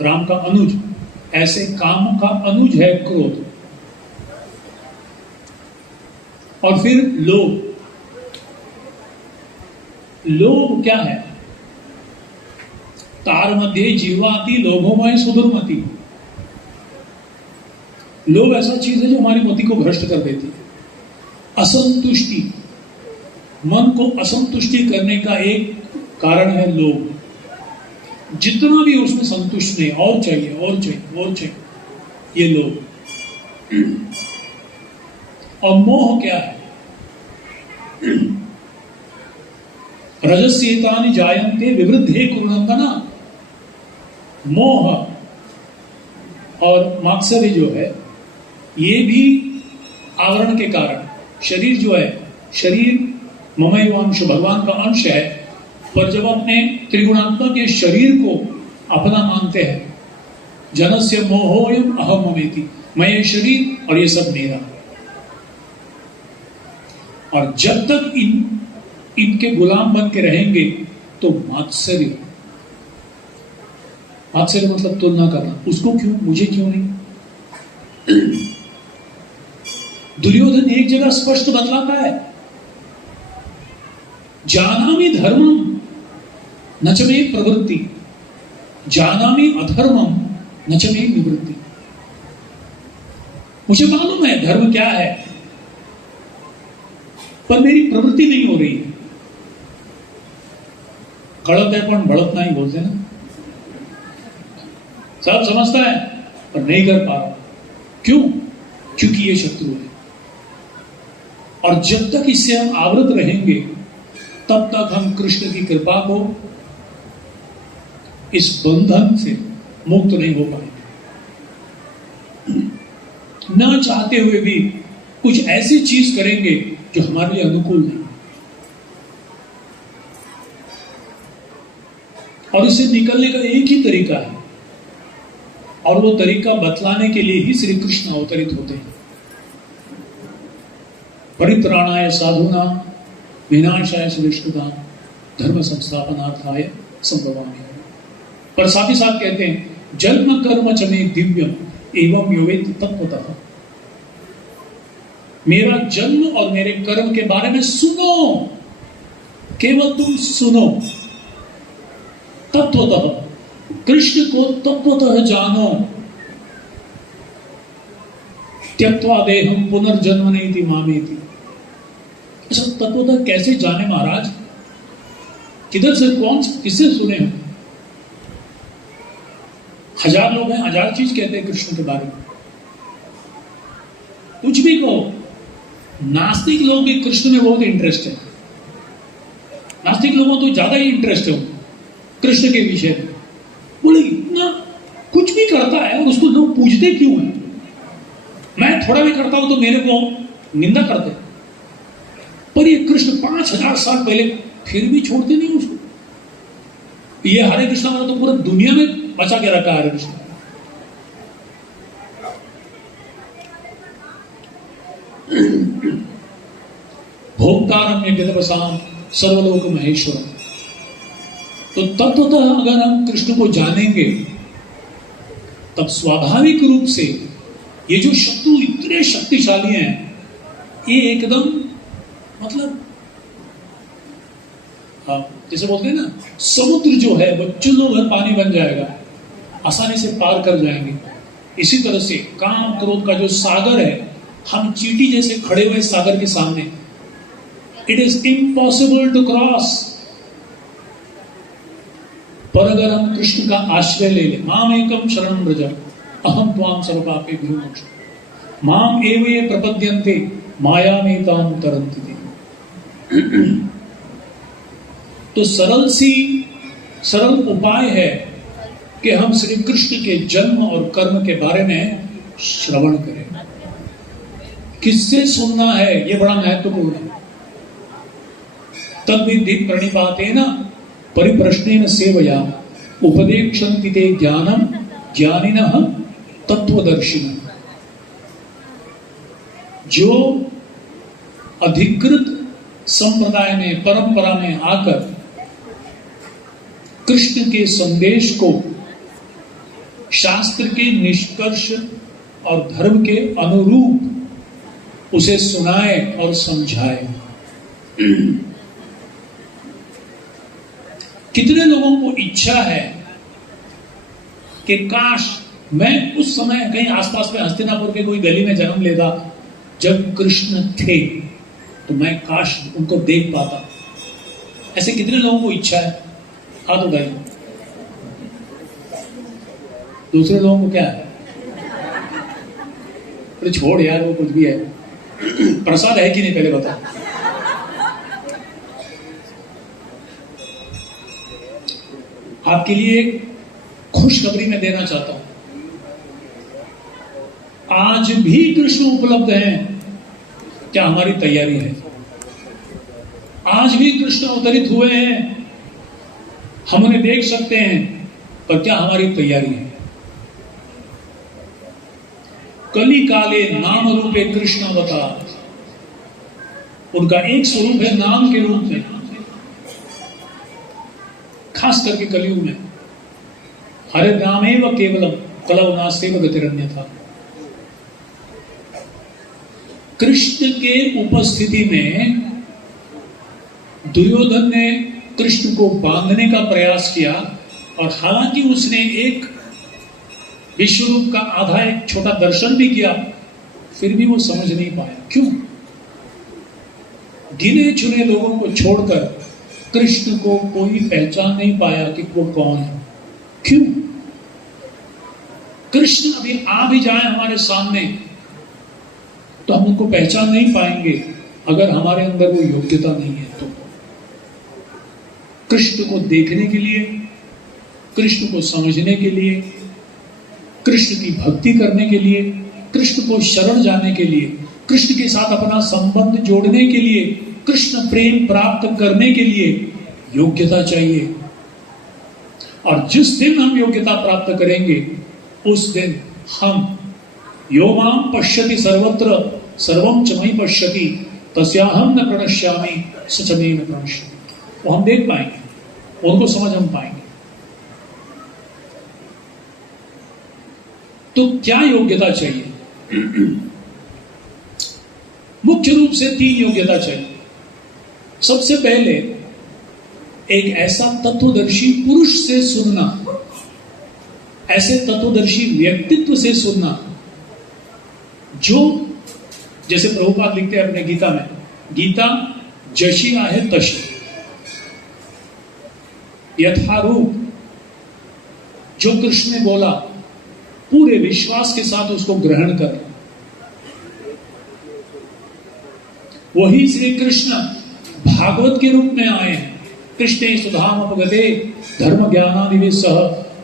राम का अनुज, ऐसे काम का अनुज है क्रोध। और फिर लोभ। लोभ क्या है? तार मध्य जीवाति लोभोमय सुदुर्मति। लोभ ऐसा चीज है जो हमारी मति को भ्रष्ट कर देती है। असंतुष्टि, मन को असंतुष्टि करने का एक कारण है लोभ। जितना भी उसमें संतुष्ट नहीं, और चाहिए और चाहिए और चाहिए, ये लोभ। और मोह क्या है? रजस्येतानि जायन्ते विवृद्धे कुरुनन्दन। मोह और मात्सर्य जो है, ये भी आवरण के कारण, शरीर जो है, शरीर ममैवांश, भगवान का अंश है, पर जब अपने त्रिगुणात्मक के शरीर को अपना मानते हैं, जनस्य मोहोयम अहम ममेति, मैं ये शरीर और ये सब मेरा। और जब तक इनके गुलाम बन के रहेंगे तो मात्सर्य मतलब तुलना करना, उसको क्यों, मुझे क्यों नहीं। दुर्योधन एक जगह स्पष्ट बतलाता है, जानामि धर्मम न च मे प्रवृत्ति, जानामि अधर्मम न च मे निवृत्ति। मुझे मालूम है धर्म क्या है, पर मेरी प्रवृत्ति नहीं हो रही है। कड़क है पण बढ़त नहीं बोलते ना, सब समझता है पर नहीं कर पा रहा। क्यों? क्योंकि ये शत्रु है। और जब तक इससे हम आवृत रहेंगे, तब तक हम कृष्ण की कृपा को, इस बंधन से मुक्त नहीं हो पाएंगे। न चाहते हुए भी कुछ ऐसी चीज करेंगे जो हमारे लिए अनुकूल नहीं, और इससे निकलने का एक ही तरीका है, और वो तरीका बतलाने के लिए ही श्री कृष्ण अवतरित होते हैं। परित्राणाय साधूनां विनाशाय सुनिष्ठुतां धर्म संस्थापनार्थाय संभवामि। पर साथ ही साथ कहते हैं, जन्म कर्म च मे दिव्यम एवं यो वेत्ति तत्त्वतः। मेरा जन्म और मेरे कर्म के बारे में सुनो, केवल तुम सुनो, तत्वतः, कृष्ण को तत्वतः जानो। त्यक्त्वा देहम पुनर्जन्म नहीं थी मामेति। अच्छा, तत्वतः कैसे जाने महाराज? किधर से, कौन, किससे सुने हम? हजार लोग हैं, हजार चीज कहते हैं कृष्ण के बारे में, कुछ भी कहो। नास्तिक लोग भी कृष्ण में बहुत इंटरेस्ट है। नास्तिक लोगों को तो ज्यादा ही इंटरेस्ट है कृष्ण के विषय में। बोले इतना कुछ भी करता है और उसको लोग पूजते क्यों हैं? मैं थोड़ा भी करता हूं तो मेरे को निंदा करते, पर ये कृष्ण 5000 साल पहले फिर भी छोड़ते नहीं उसको। ये हरे कृष्ण वाला तो पूरा दुनिया में बचा के रखा है हरे कृष्ण। भोक्तारम यज्ञतपसाम सर्वलोक महेश्वर। तो तत्वतः अगर हम कृष्ण को जानेंगे, तब स्वाभाविक रूप से ये जो शत्रु इतने शक्तिशाली हैं, ये एकदम मतलब, हाँ, जैसे बोलते हैं ना, समुद्र जो है वो चुल्लू भर पानी बन जाएगा, आसानी से पार कर जाएंगे। इसी तरह से काम क्रोध का जो सागर है, हम चींटी जैसे खड़े हुए सागर के सामने, it is impossible to cross. पर अगर हम कृष्ण का आश्रय ले ले, माम एकम शरणं व्रज अहम त्वाम सर्वपापेभ्यो मोक्षयामि, माम एव ये प्रपद्यन्ते मायामेतां तरन्ति ते। तो सरल उपाय है कि हम श्री कृष्ण के जन्म और कर्म के बारे में श्रवण करें। किससे सुनना है, ये बड़ा महत्वपूर्ण है। तद्विद्धि प्रणिपातेन परिप्रश्नेन सेवया उपदेक्षन्ति ते ज्ञानम ज्ञानिनः तत्वदर्शिनः। जो अधिकृत संप्रदाय में, परंपरा में आकर कृष्ण के संदेश को शास्त्र के निष्कर्ष और धर्म के अनुरूप उसे सुनाए और समझाए। कितने लोगों को इच्छा है कि काश मैं उस समय कहीं आसपास में हस्तिनापुर के कोई गली में जन्म लेता जब कृष्ण थे, तो मैं काश उनको देख पाता। ऐसे कितने लोगों को इच्छा है? हाथ उठाइए। दूसरे लोगों को क्या है? अरे छोड़ यार, वो कुछ भी है। प्रसाद है कि नहीं पहले बता। आपके लिए खुशखबरी मैं देना चाहता हूं, आज भी कृष्ण उपलब्ध हैं। क्या हमारी तैयारी है? आज भी कृष्ण अवतरित हुए हैं, हम उन्हें देख सकते हैं, पर क्या हमारी तैयारी है? कली काले नाम रूपे कृष्ण अवतार, उनका एक स्वरूप है नाम के रूप में, खास करके कलयुग में। हरे नामेव केवलम कलौ नास्तेव गतिरन्यथा। कृष्ण के उपस्थिति में दुर्योधन ने कृष्ण को बांधने का प्रयास किया, और हालांकि उसने एक विश्वरूप का आधा एक छोटा दर्शन भी किया, फिर भी वो समझ नहीं पाया। क्यों? गिने चुने लोगों को छोड़कर कृष्ण को कोई पहचान नहीं पाया कि वो कौन है। क्यों? कृष्ण अभी आ भी जाए हमारे सामने तो हम उनको पहचान नहीं पाएंगे, अगर हमारे अंदर वो योग्यता नहीं है तो। कृष्ण को देखने के लिए, कृष्ण को समझने के लिए, कृष्ण की भक्ति करने के लिए, कृष्ण को शरण जाने के लिए, कृष्ण के साथ अपना संबंध जोड़ने के लिए, कृष्ण प्रेम प्राप्त करने के लिए योग्यता चाहिए। और जिस दिन हम योग्यता प्राप्त करेंगे, उस दिन हम यो माम पश्यति सर्वत्र सर्वम च मयि पश्यति तस्याहम न प्रणश्यामि स च मे न प्रणश्यति। वो हम देख पाएंगे, उनको समझ हम पाएंगे। तो क्या योग्यता चाहिए? मुख्य रूप से 3 योग्यता चाहिए। सबसे पहले एक ऐसा तत्वदर्शी पुरुष से सुनना, ऐसे तत्वदर्शी व्यक्तित्व से सुनना जो, जैसे प्रभुपाद लिखते हैं अपने गीता में, गीता जशी आहे तशी, यथारूप जो कृष्ण ने बोला पूरे विश्वास के साथ उसको ग्रहण कर। वही श्री कृष्ण भागवत के रूप में आए हैं। कृष्णे सुधामपगते धर्म ज्ञानादिविसह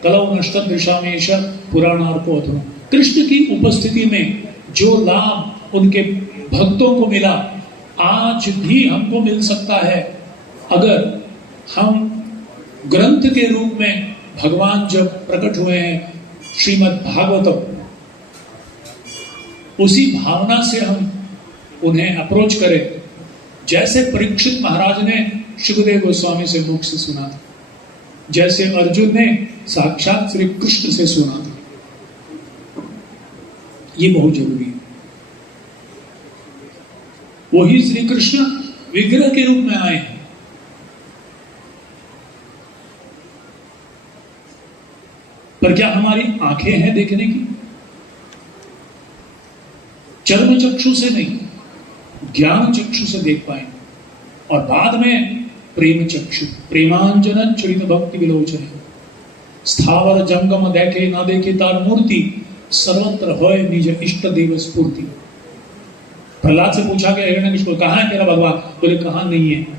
कलौ नष्टं दृशामेश पुराणार्को अधुना। कृष्ण की उपस्थिति में जो लाभ उनके भक्तों को मिला, आज भी हमको मिल सकता है, अगर हम ग्रंथ के रूप में भगवान जब प्रकट हुए हैं श्रीमद् भागवतम, उसी भावना से हम उन्हें अप्रोच करें, जैसे परीक्षित महाराज ने सुखदेव गोस्वामी से मुख से सुना था, जैसे अर्जुन ने साक्षात श्री कृष्ण से सुना था। ये बहुत जरूरी है। वही श्री कृष्ण विग्रह के रूप में आए हैं। पर क्या हमारी आंखें हैं देखने की? चर्म चक्षु से नहीं, ज्ञान चक्षु से देख पाए, और बाद में प्रेम चक्षु, प्रेमांजन चरित भक्ति विलोचन, स्थावर जंगम देखे ना देखे तार मूर्ति, सर्वत्र होय निज इष्ट देव स्फूर्ति। प्रहलाद से पूछा गया हिरण्यकशिपु को, कहां है तेरा भगवान? बोले कहां नहीं है।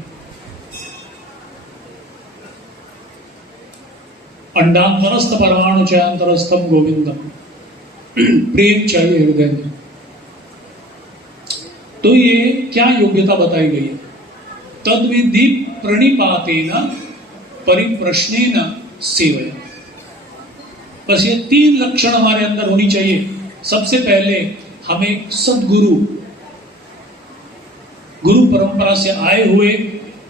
अंडांतरस्थ परमाणु चयांतरस्थम गोविंदम। प्रेम चाहिए हृदय में। तो ये क्या योग्यता बताई गई है? तद्विधि प्रणिपातेन परिप्रश्नेन सेवया। बस ये 3 लक्षण हमारे अंदर होनी चाहिए। सबसे पहले हमें सद्गुरु, गुरु परंपरा से आए हुए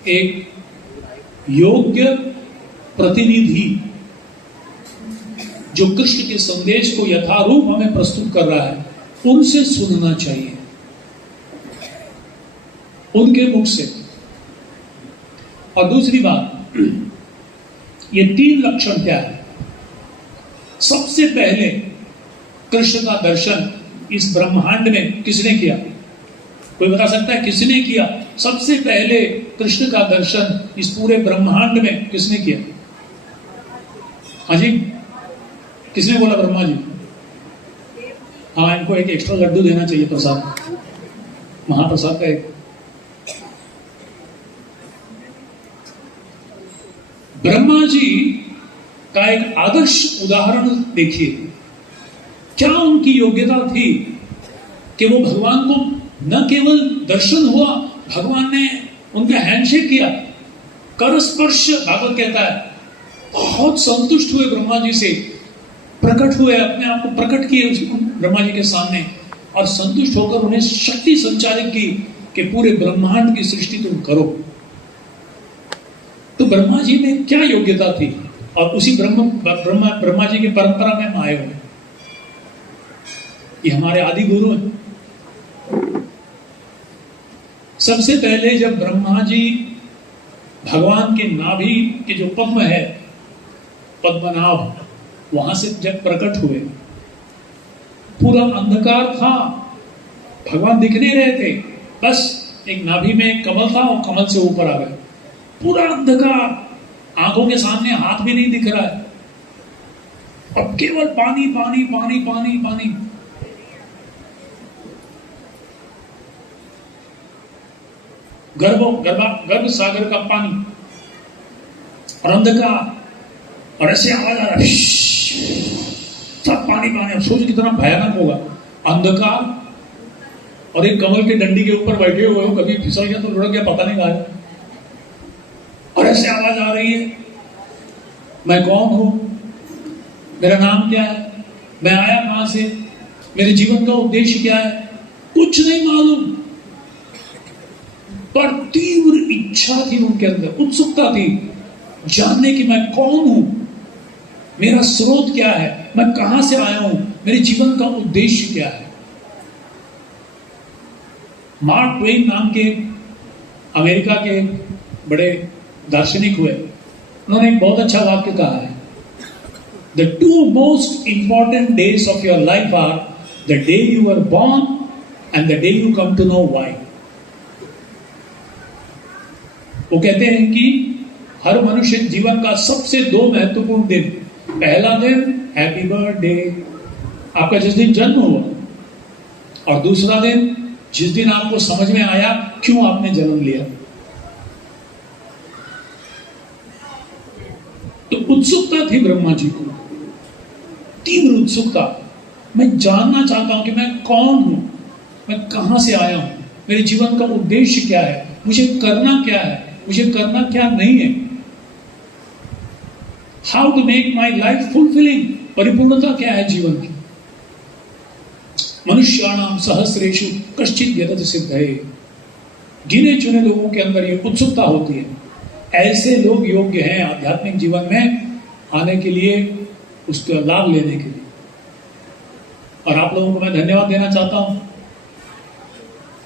एक योग्य प्रतिनिधि जो कृष्ण के संदेश को यथारूप हमें प्रस्तुत कर रहा है, उनसे सुनना चाहिए, उनके मुख से। और दूसरी बात, ये 3 लक्षण क्या है? सबसे पहले कृष्ण का दर्शन इस ब्रह्मांड में किसने किया? कोई बता सकता है किसने किया? सबसे पहले कृष्ण का दर्शन इस पूरे ब्रह्मांड में किसने किया? हाँ जी, किसने बोला? ब्रह्मा जी। हाँ, इनको एक एक्स्ट्रा लड्डू देना चाहिए प्रसाद, महाप्रसाद का एक। ब्रह्मा जी का एक आदर्श उदाहरण देखिए। क्या उनकी योग्यता थी कि वो भगवान को न केवल दर्शन हुआ, भगवान ने उनका हैंडशेक किया, कर स्पर्श, भागवत कहता है, बहुत संतुष्ट हुए ब्रह्मा जी से, प्रकट हुए, अपने आप को प्रकट किए ब्रह्मा जी के सामने, और संतुष्ट होकर उन्हें शक्ति संचारित की कि पूरे ब्रह्मांड की सृष्टि तुम करो। तो ब्रह्मा जी में क्या योग्यता थी? और उसी ब्रह्मा जी की परंपरा में हम आए हुए। ये हमारे आदि गुरु हैं। सबसे पहले जब ब्रह्मा जी भगवान के नाभि के जो पद्म है, पद्मनाभ, वहां से जब प्रकट हुए, पूरा अंधकार था, भगवान दिख नहीं रहे थे, बस एक नाभि में एक कमल था और कमल से ऊपर आ गए। पूरा अंधकार, आंखों के सामने हाथ भी नहीं दिख रहा है, अब केवल पानी पानी पानी पानी पानी। गर्भ सागर का पानी और अंधकार, और ऐसे आवाज आ रहा है, सब पानी पानी। सोच कितना भयानक होगा, अंधकार और एक कमल के डंडी के ऊपर बैठे हुए हो, कभी फिसल गया तो लुढ़क गया, पता नहीं कहा, और ऐसे आवाज आ रही है, मैं कौन हूं, मेरा नाम क्या है, मैं आया कहां से, मेरे जीवन का उद्देश्य क्या है, कुछ नहीं मालूम। पर तीव्र इच्छा थी उनके अंदर, उत्सुकता थी जानने की मैं कौन हूं, मेरा स्रोत क्या है, मैं कहां से आया हूं, मेरे जीवन का उद्देश्य क्या है। मार्क ट्वेन नाम के अमेरिका के बड़े दार्शनिक हुए, उन्होंने एक बहुत अच्छा वाक्य कहा है, the two most important days of your life are the day you are born and the day you come to know why. वो कहते हैं कि हर मनुष्य जीवन का सबसे दो महत्वपूर्ण दिन, पहला दिन हैप्पी बर्थडे, आपका जिस दिन जन्म हुआ, और दूसरा दिन जिस दिन आपको समझ में आया क्यों आपने जन्म लिया। तो उत्सुकता थी ब्रह्मा जी को, तीव्र उत्सुकता, मैं जानना चाहता हूं कि मैं कौन हूं, मैं कहां से आया हूं, मेरे जीवन का उद्देश्य क्या है, मुझे करना क्या है, मुझे करना क्या नहीं है। How to make my life fulfilling, परिपूर्णता क्या है जीवन की। मनुष्याणाम सहस्रेषु कश्चित् यतत सिद्धये, गिने चुने लोगों के अंदर ये उत्सुकता होती है, ऐसे लोग योग्य हैं आध्यात्मिक जीवन में आने के लिए, उसका लाभ लेने के लिए। और आप लोगों को मैं धन्यवाद देना चाहता हूं,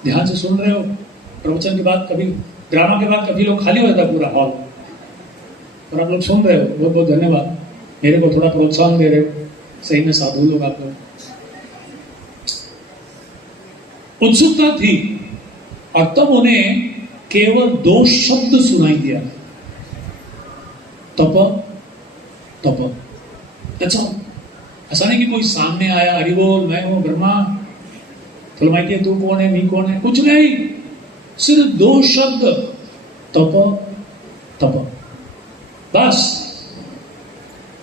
ध्यान से सुन रहे हो। प्रवचन के बाद कभी, ड्रामा के बाद कभी लोग खाली हो जाता पूरा हॉल, और आप लोग सुन रहे हो, बहुत बहुत धन्यवाद। मेरे को थोड़ा प्रोत्साहन दे रहे हो, सही में साधु लोग आप लोग। उत्सुकता थी, और तब उन्हें केवल दो शब्द सुनाई दिया, तप तप। अच्छा, ऐसा नहीं कि कोई सामने आया, हरि बोल मैं हूं ब्रह्मा, तो माइती है तू कौन है, मी कौन है, कुछ नहीं, सिर्फ दो शब्द, तप तप, बस।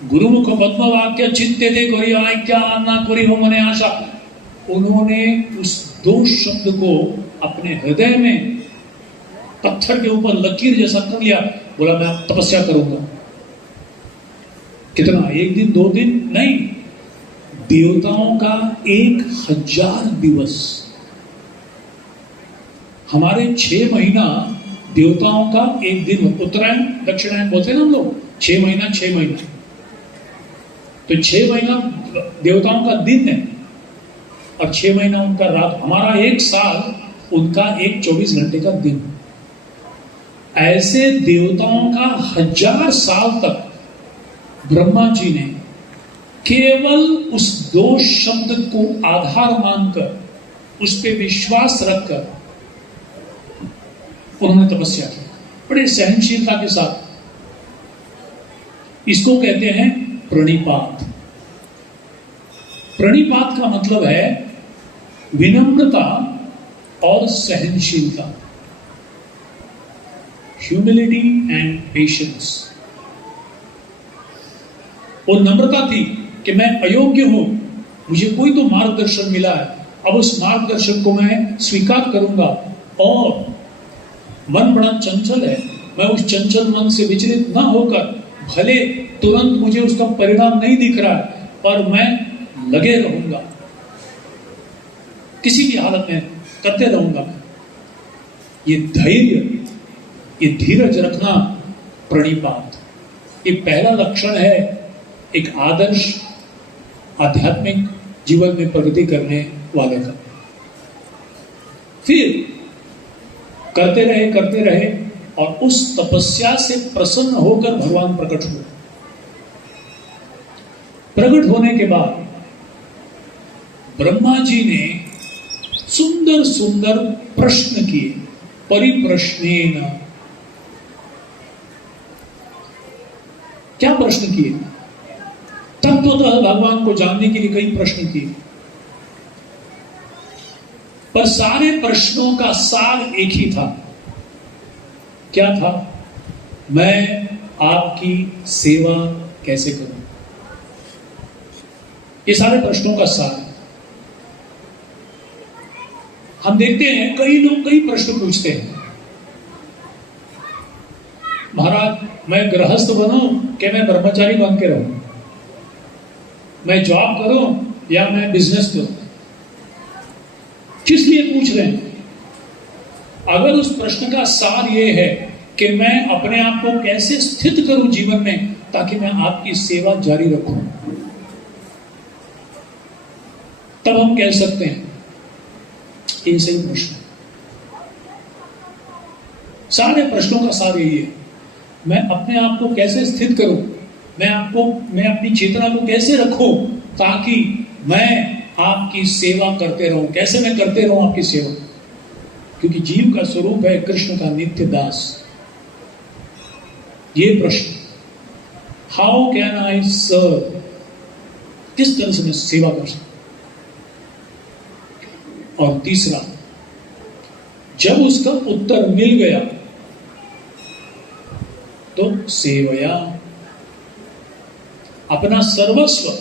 गुरुमुख पद्म वाक्य चित्ते थे कोई आज्ञा ना कोई हो मने आशा। उन्होंने उस दो शब्द को अपने हृदय में पत्थर के ऊपर लकीर जैसा कर लिया, बोला मैं तपस्या करूंगा। कितना, एक दिन दो दिन नहीं, देवताओं का 1000 दिवस। हमारे 6 महीना देवताओं का एक दिन, उत्तरायण दक्षिणायन बोलते हैं ना हम लोग, 6 महीना 6 महीना, तो 6 महीना देवताओं का दिन है और 6 महीना उनका रात। हमारा 1 साल, उनका एक 24 घंटे का दिन। ऐसे देवताओं का 1000 साल तक ब्रह्मा जी ने केवल उस दो शब्द को आधार मानकर, उस पर विश्वास रखकर उन्होंने तपस्या की बड़े सहनशीलता के साथ। इसको कहते हैं प्रणिपात। प्रणिपात का मतलब है विनम्रता और सहनशीलता, ह्यूमिलिटी एंड पेशेंस। और नम्रता थी कि मैं अयोग्य हूं, मुझे कोई तो मार्गदर्शन मिला है, अब उस मार्गदर्शन को मैं स्वीकार करूंगा। और मन बड़ा चंचल है, मैं उस चंचल मन से विचलित ना होकर, भले तुरंत मुझे उसका परिणाम नहीं दिख रहा है, पर मैं लगे रहूंगा, किसी भी हालत में करते रहूंगा। ये धैर्य, ये धीरज रखना प्रणिपात, ये पहला लक्षण है एक आदर्श आध्यात्मिक जीवन में प्रगति करने वाले का। फिर करते रहे और उस तपस्या से प्रसन्न होकर भगवान प्रकट हुए। प्रकट होने के बाद ब्रह्मा जी ने सुंदर सुंदर प्रश्न किए, परिप्रश्नेन। क्या प्रश्न किए? तत्वतः भगवान को जानने के लिए कई प्रश्न किए, पर सारे प्रश्नों का सार एक ही था। क्या था? मैं आपकी सेवा कैसे करूं? ये सारे प्रश्नों का सार। हम देखते हैं कई लोग कई प्रश्न पूछते हैं, महाराज मैं गृहस्थ बनूं कि मैं ब्रह्मचारी बन के रहूं, मैं जॉब करूं या मैं बिजनेस करूं? किस लिए पूछ रहे हैं? अगर उस प्रश्न का सार यह है कि मैं अपने आप को कैसे स्थित करूं जीवन में ताकि मैं आपकी सेवा जारी रखूं, तब हम कह सकते हैं ये सही प्रश्न। सारे प्रश्नों का सार यही है, मैं अपने आप को कैसे स्थित करूं, मैं अपनी चेतना को कैसे रखूं ताकि मैं आपकी सेवा करते रहूं। कैसे मैं करते रहूं आपकी सेवा? क्योंकि जीव का स्वरूप है कृष्ण का नित्य दास। ये प्रश्न, हाउ कैन आई सर्व, किस तरह से मैं सेवा कर सकता। और तीसरा, जब उसका उत्तर मिल गया तो सेवया, अपना सर्वस्व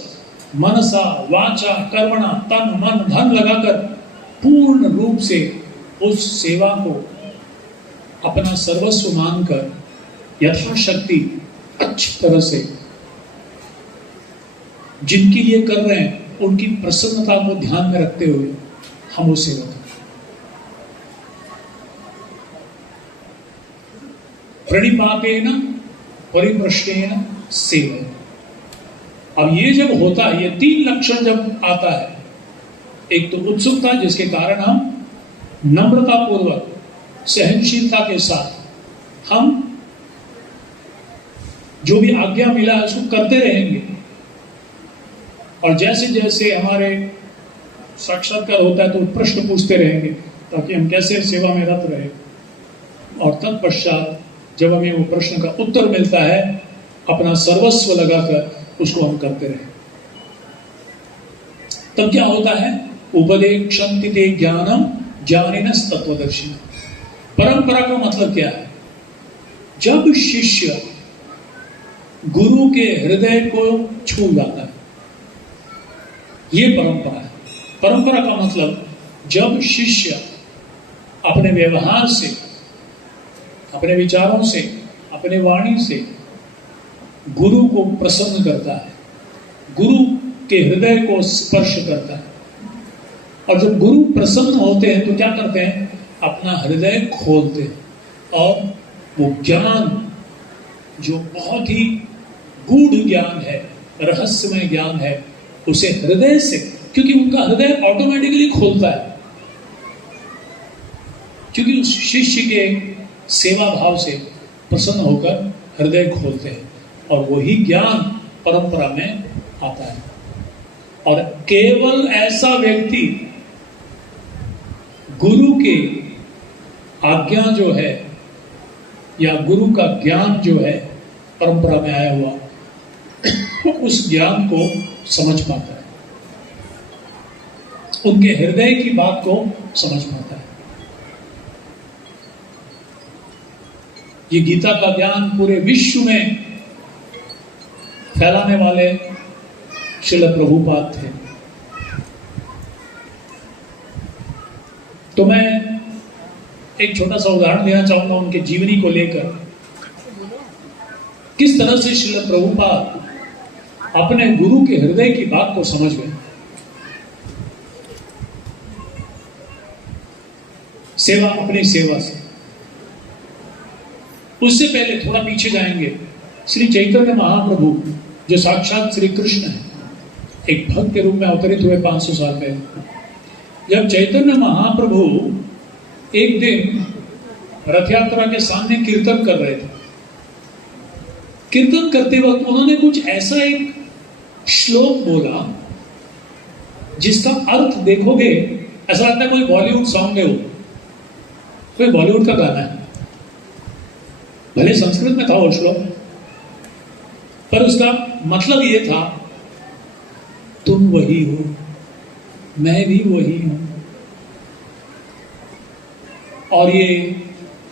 मनसा वाचा कर्मणा तन मन धन लगाकर पूर्ण रूप से उस सेवा को अपना सर्वस्व मानकर यथाशक्ति अच्छी तरह से जिनके लिए कर रहे हैं उनकी प्रसन्नता को ध्यान में रखते हुए हम उस सेवा करें। प्रणिपातेन परिप्रश्नेन सेवा। अब ये जब होता है, ये तीन लक्षण जब आता है, एक तो उत्सुकता जिसके कारण हम नम्रता पूर्वक सहनशीलता के साथ हम जो भी आज्ञा मिला है उसको करते रहेंगे, और जैसे जैसे हमारे साक्षात्कार होता है तो प्रश्न पूछते रहेंगे ताकि हम कैसे सेवा में रत रहे। और तत्पश्चात जब हमें वो प्रश्न का उत्तर मिलता है, अपना सर्वस्व लगाकर उसको हम करते रहे। तब क्या होता है? उपदेक्षन्ति ते ज्ञानम ज्ञानिनस् तत्वदर्शी। परंपरा का मतलब क्या है? जब शिष्य गुरु के हृदय को छू जाता है, ये परंपरा है। परंपरा का मतलब जब शिष्य अपने व्यवहार से, अपने विचारों से, अपने वाणी से गुरु को प्रसन्न करता है, गुरु के हृदय को स्पर्श करता है। और जब गुरु प्रसन्न होते हैं तो क्या करते हैं? अपना हृदय खोलते हैं और वो ज्ञान जो बहुत ही गूढ़ ज्ञान है, रहस्यमय ज्ञान है, उसे हृदय से, क्योंकि उनका हृदय ऑटोमेटिकली खोलता है, क्योंकि उस शिष्य के सेवा भाव से प्रसन्न होकर हृदय खोलते हैं, और वही ज्ञान परंपरा में आता है। और केवल ऐसा व्यक्ति गुरु के आज्ञा जो है या गुरु का ज्ञान जो है परंपरा में आया हुआ, तो उस ज्ञान को समझ पाता है, उनके हृदय की बात को समझ पाता है। ये गीता का ज्ञान पूरे विश्व में फैलाने वाले श्रील प्रभुपाद थे। तो मैं एक छोटा सा उदाहरण देना चाहूंगा उनके जीवनी को लेकर, किस तरह से श्रील प्रभुपाद अपने गुरु के हृदय की बात को समझ गए। सेवा, अपनी सेवा से। उससे पहले थोड़ा पीछे जाएंगे। श्री चैतन्य महाप्रभु जो साक्षात श्री कृष्ण है, एक भक्त के रूप में अवतरित हुए 500 साल पहले। जब चैतन्य महाप्रभु एक दिन रथ यात्रा के सामने कीर्तन कर रहे थे, कीर्तन करते वक्त उन्होंने कुछ ऐसा एक श्लोक बोला जिसका अर्थ देखोगे ऐसा लगता है कोई बॉलीवुड सॉन्ग है, वो कोई बॉलीवुड का गाना है। भले संस्कृत में था वो श्लोक, पर उसका मतलब ये था, तुम वही हो, मैं भी वही हूं, और ये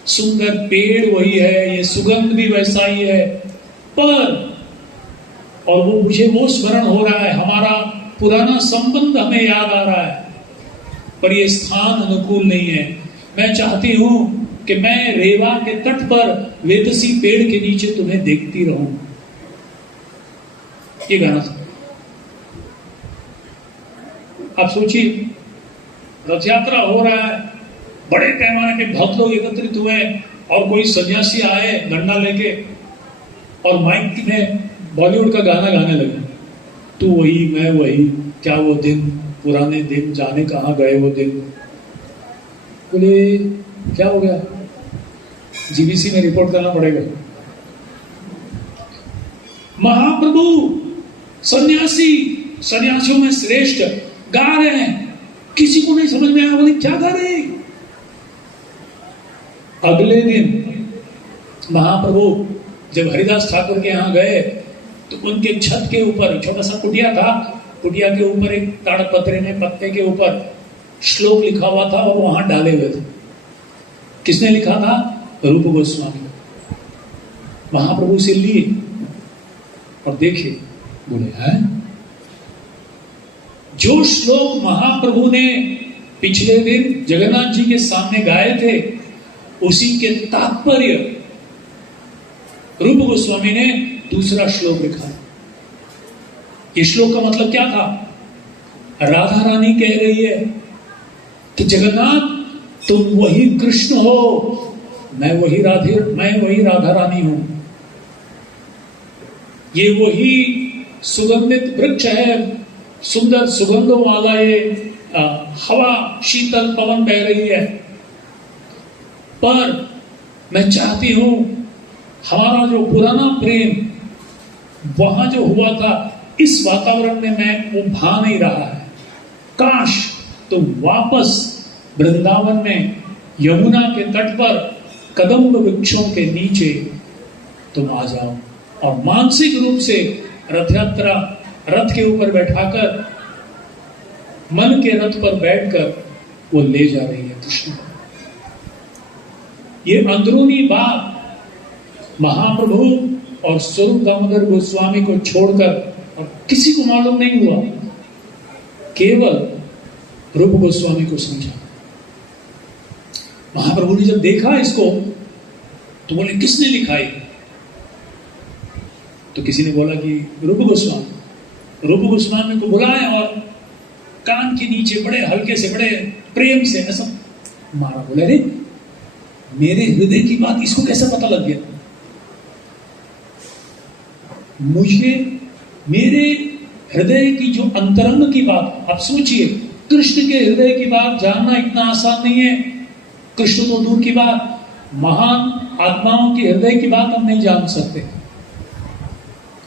सुंदर पेड़ वही है, ये सुगंध भी वैसा ही है, पर और वो मुझे वो स्मरण हो रहा है, हमारा पुराना संबंध हमें याद आ रहा है, पर ये स्थान अनुकूल नहीं है। मैं चाहती हूं कि मैं रेवा के तट पर वेदसी पेड़ के नीचे तुम्हें देखती रहूं। ये गाना था। आप सोचिए, रथ यात्रा हो रहा है, बड़े पैमाने पे भक्त लोग एकत्रित हुए और कोई सन्यासी आए डंडा लेके और माइक में बॉलीवुड का गाना गाने लगे, तू वही मैं वही, क्या वो दिन, पुराने दिन, जाने कहां गए वो दिन। बोले क्या हो गया, जीबीसी में रिपोर्ट करना पड़ेगा। महाप्रभु सन्यासी, सन्यासियों में श्रेष्ठ गा रहे हैं, किसी को नहीं समझ में आया, बोले क्या गा रहे हैं। अगले दिन महाप्रभु जब हरिदास ठाकुर के यहां गए तो उनके छत के ऊपर छोटा सा कुटिया था, कुटिया के ऊपर एक ताड़पत्रे में पत्ते के ऊपर श्लोक लिखा हुआ था और वहां डाले हुए थे। किसने लिखा था? रूप गोस्वामी। महाप्रभु से लिए और देखे, बोले हैं जो श्लोक महाप्रभु ने पिछले दिन जगन्नाथ जी के सामने गाए थे, उसी के तात्पर्य रूप गोस्वामी ने दूसरा श्लोक लिखा। ये श्लोक का मतलब क्या था? राधा रानी कह रही है कि जगन्नाथ तुम वही कृष्ण हो, मैं वही राधा रानी हूं। ये वही सुगंधित वृक्ष है, सुंदर सुगंधों वाला ये हवा, शीतल पवन बह रही है, पर मैं चाहती हूं हमारा जो पुराना प्रेम वहां जो हुआ था, इस वातावरण में मैं वो भा नहीं रहा है। काश तुम वापस वृंदावन में यमुना के तट पर कदम्ब वृक्षों के नीचे तुम आ जाओ और मानसिक रूप से रथ यात्रा, रथ के ऊपर बैठाकर, मन के रथ पर बैठकर वो ले जा रही है कृष्ण। ये अंदरूनी बात महाप्रभु और स्वरूप दामोदर गोस्वामी को छोड़कर और किसी को मालूम नहीं हुआ, केवल रूप गोस्वामी को समझा। महाप्रभु ने जब देखा इसको तो बोले किसने लिखा है? तो किसी ने बोला कि रूप गोस्वामी। रूप गोस्वामी को बुलाए और कान के नीचे बड़े हल्के से, बड़े प्रेम से ऐसा मारा। बोले अरे मेरे हृदय की बात इसको कैसे पता लग गया? मुझे मेरे हृदय की जो अंतरंग की बात, आप सोचिए, कृष्ण के हृदय की बात जानना इतना आसान नहीं है। कृष्ण तो दूर की बात, महान आत्माओं के हृदय की बात हम नहीं जान सकते।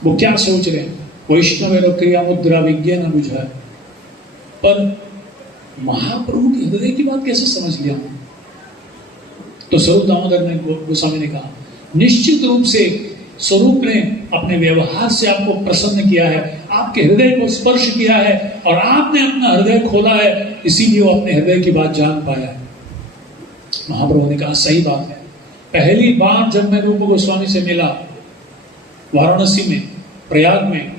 वो क्या सोच रहे हैं? वैष्णव क्रिया मुद्रा विज्ञान बुझा, पर महाप्रभु के हृदय की बात कैसे समझ लिया? तो स्वरूप दामोदर ने गोस्वामी ने कहा निश्चित रूप से स्वरूप ने अपने व्यवहार से आपको प्रसन्न किया है, आपके हृदय को स्पर्श किया है और आपने अपना हृदय खोला है, इसीलिए वो अपने हृदय की बात जान पाया है। महाप्रभु ने कहा सही बात है। पहली बार जब मैं रूप गोस्वामी से मिला वाराणसी में, प्रयाग में,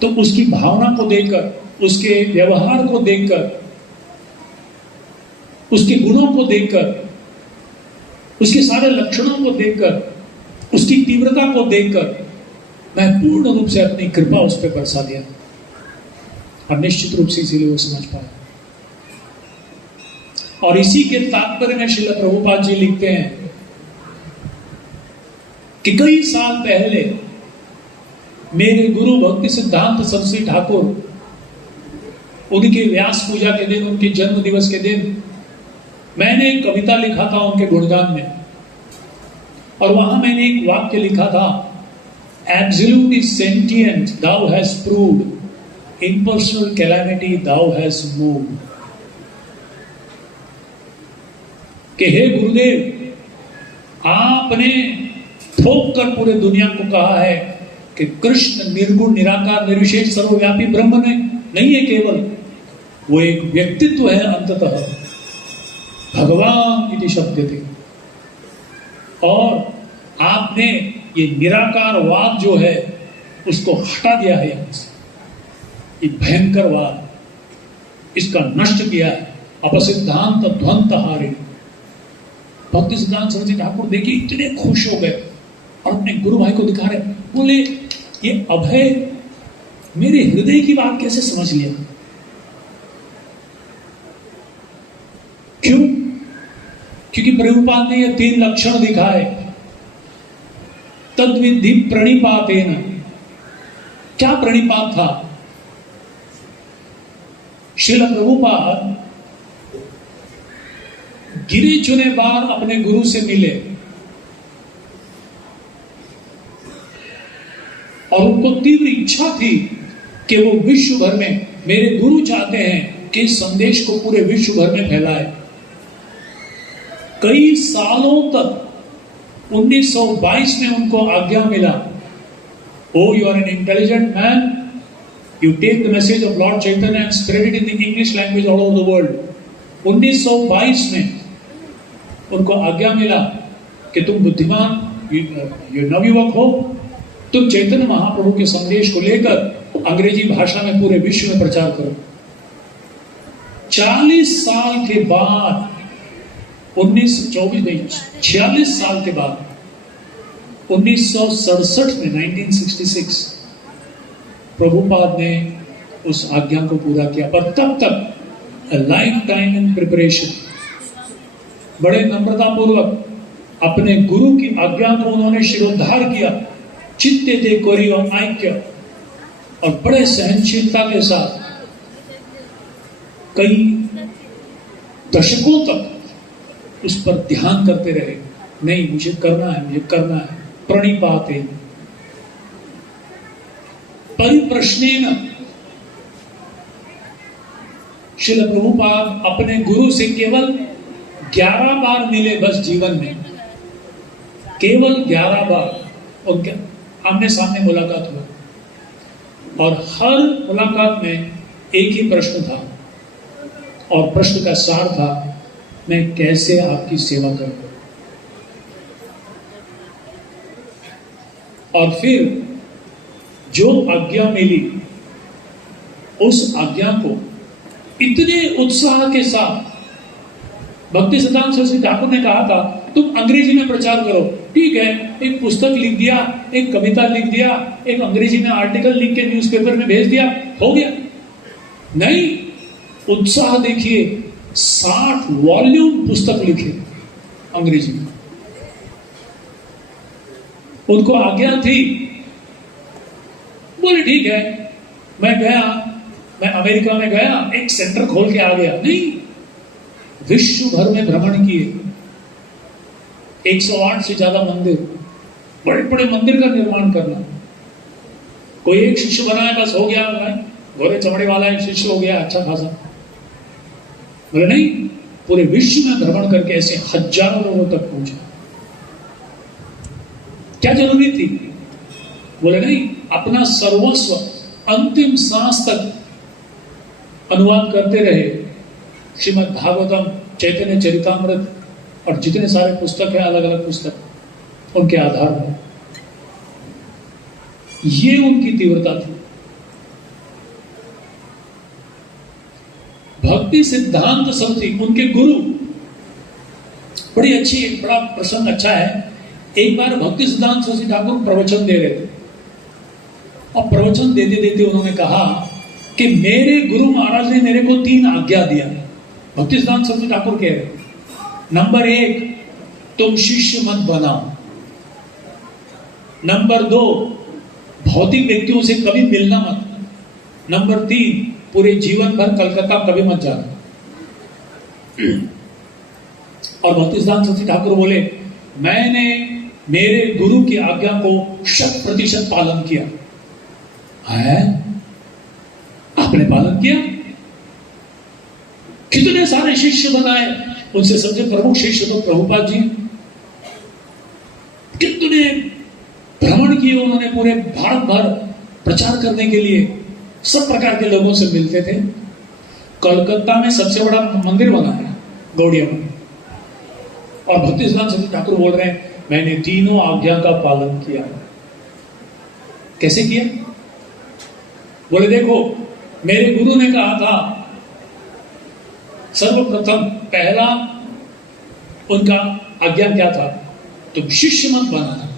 तो उसकी भावना को देखकर, उसके व्यवहार को देखकर, उसके गुणों को देखकर, उसके सारे लक्षणों को देखकर, उसकी तीव्रता को देखकर मैं पूर्ण रूप से अपनी कृपा उस पर बरसा दिया और निश्चित रूप से इसीलिए वो समझ पाया। और इसी के तात्पर्य में श्रील प्रभुपाद जी लिखते हैं कि कई साल पहले मेरे गुरु भक्ति सिद्धांत सरस्वती ठाकुर, उनके व्यास पूजा के दिन, उनके जन्म दिवस के दिन मैंने एक कविता लिखा था उनके गुणगान में, और वहां मैंने एक वाक्य लिखा था, Absolutely sentient thou hast proved, impersonal calamity thou hast moved। कि हे गुरुदेव, आपने ठोक कर पूरे दुनिया को कहा है कि कृष्ण निर्गुण निराकार निर्विशेष सर्वव्यापी ब्रह्म नहीं है, केवल वो एक व्यक्तित्व है, अंततः भगवान इति शब्द थे। और आपने ये निराकार वाद जो है उसको हटा दिया है यहां से, ये भयंकर वाद, इसका नष्ट किया है। अपसिद्धांत ध्वंत हारे। भक्ति सिद्धांत सरस्वती ठाकुर देखिए इतने खुश हो गए और अपने गुरु भाई को दिखा रहे, बोले ये अभय मेरे हृदय की बात कैसे समझ लिया? क्यों? क्योंकि प्रभुपाद ने ये 3 लक्षण दिखाए। तद्विधि प्रणिपातेन। क्या प्रणिपात था? श्रील प्रभुपाद गिने चुने बार अपने गुरु से मिले और उनको तीव्र इच्छा थी कि वो विश्व भर में, मेरे गुरु चाहते हैं कि इस संदेश को पूरे विश्व भर में फैलाए। कई सालों तक 1922 में उनको आज्ञा मिला, O you are an intelligent man, you take the message of Lord Chaitanya and spread it in the English language all over the world. 1922 में उनको आज्ञा मिला कि तुम बुद्धिमान, यू नवयुवक हो, तुम चैतन्य महाप्रभु के संदेश को लेकर अंग्रेजी भाषा में पूरे विश्व में प्रचार करो। 40 साल के बाद, 46 साल के बाद 1967 में 1966 प्रभुपाद ने उस आज्ञा को पूरा किया। पर तब तक लाइफ टाइम इन प्रिपरेशन, बड़े नम्रतापूर्वक अपने गुरु की आज्ञा को उन्होंने शिरोद्धार किया, चित्ते दे कोरियो ऐक्य, और बड़े सहनशीलता के साथ कई दशकों तक उस पर ध्यान करते रहे। नहीं, मुझे करना है, मुझे करना है। प्रणिपाते परिप्रश्नेन। श्रील प्रभुपाद अपने गुरु से केवल 11 बार मिले बस जीवन में, केवल 11 बार उनके आमने सामने मुलाकात हुआ, और हर मुलाकात में एक ही प्रश्न था, और प्रश्न का सार था, मैं कैसे आपकी सेवा करूं। और फिर जो आज्ञा मिली, उस आज्ञा को इतने उत्साह के साथ, भक्ति सिद्धांत सरस्वती ठाकुर ने कहा था तुम अंग्रेजी में प्रचार करो। ठीक है, एक पुस्तक लिख दिया, एक कविता लिख दिया, एक अंग्रेजी में आर्टिकल लिख के न्यूज़पेपर में भेज दिया, हो गया। नहीं, उत्साह देखिए, 60 वॉल्यूम पुस्तक लिखे अंग्रेजी में। उनको आज्ञा थी, बोले ठीक है, मैं गया, मैं अमेरिका में गया, एक सेंटर खोल के आ गया। नहीं, विश्व भर में भ्रमण किए, 108 से ज्यादा मंदिर, बड़े बड़े मंदिर का निर्माण करना। कोई एक शिष्य बनाया बस हो गया, घोड़े चमड़े वाला एक शिष्य हो गया अच्छा खासा। बोले नहीं, पूरे विश्व में भ्रमण करके ऐसे हजारों लोगों तक पहुंचा। क्या जरूरी थी? बोले नहीं, अपना सर्वस्व अंतिम सांस तक अनुवाद करते रहे। श्रीमद् भागवतम, चैतन्य चरितामृत और जितने सारे पुस्तक है, अलग अलग पुस्तक, उनके आधार पर ये उनकी तीव्रता थी। भक्ति सिद्धांत सरस्वती उनके गुरु, बड़ी अच्छी, बड़ा प्रसंग अच्छा है। एक बार भक्ति सिद्धांत सरस्वती ठाकुर प्रवचन दे रहे थे और प्रवचन देते देते उन्होंने कहा कि मेरे गुरु महाराज ने मेरे को 3 आज्ञा दिया। भक्ति सिद्धांत सरस्वती ठाकुर कह रहे, नंबर 1, तुम शिष्य मत बनाओ। नंबर 2, भौतिक व्यक्तियों से कभी मिलना मत। नंबर 3, पूरे जीवन भर कलकत्ता कभी मत जाना। और भक्ति सिद्धांत सरस्वती ठाकुर बोले, मैंने मेरे गुरु की आज्ञा को 100% पालन किया है। आपने पालन किया? कितने सारे शिष्य बनाए, उनसे सबसे प्रमुख शिष्य तो प्रभुपाद जी। कितने भ्रमण किए उन्होंने पूरे भारत भर प्रचार करने के लिए, सब प्रकार के लोगों से मिलते थे। कलकत्ता में सबसे बड़ा मंदिर बनाया गौड़िया में। और भक्ति सिद्धांत सरस्वती ठाकुर बोल रहे हैं, मैंने तीनों आज्ञा का पालन किया। कैसे किया? बोले देखो, मेरे गुरु ने कहा था, सर्वप्रथम पहला उनका आज्ञा क्या था? तुम शिष्य मत बनाना।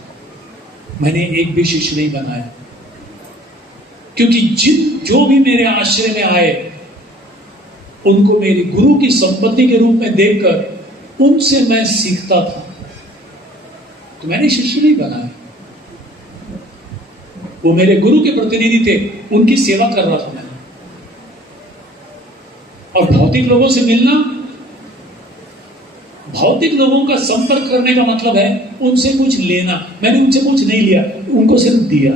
मैंने एक भी शिष्य नहीं बनाया, क्योंकि जो भी मेरे आश्रय में आए उनको मेरे गुरु की संपत्ति के रूप में देखकर उनसे मैं सीखता था, तो मैंने शिष्य नहीं बनाया। वो मेरे गुरु के प्रतिनिधि थे, उनकी सेवा कर रहा था मैं। और भौतिक लोगों से मिलना, भौतिक लोगों का संपर्क करने का मतलब है उनसे कुछ लेना। मैंने उनसे कुछ नहीं लिया, उनको सिर्फ दिया।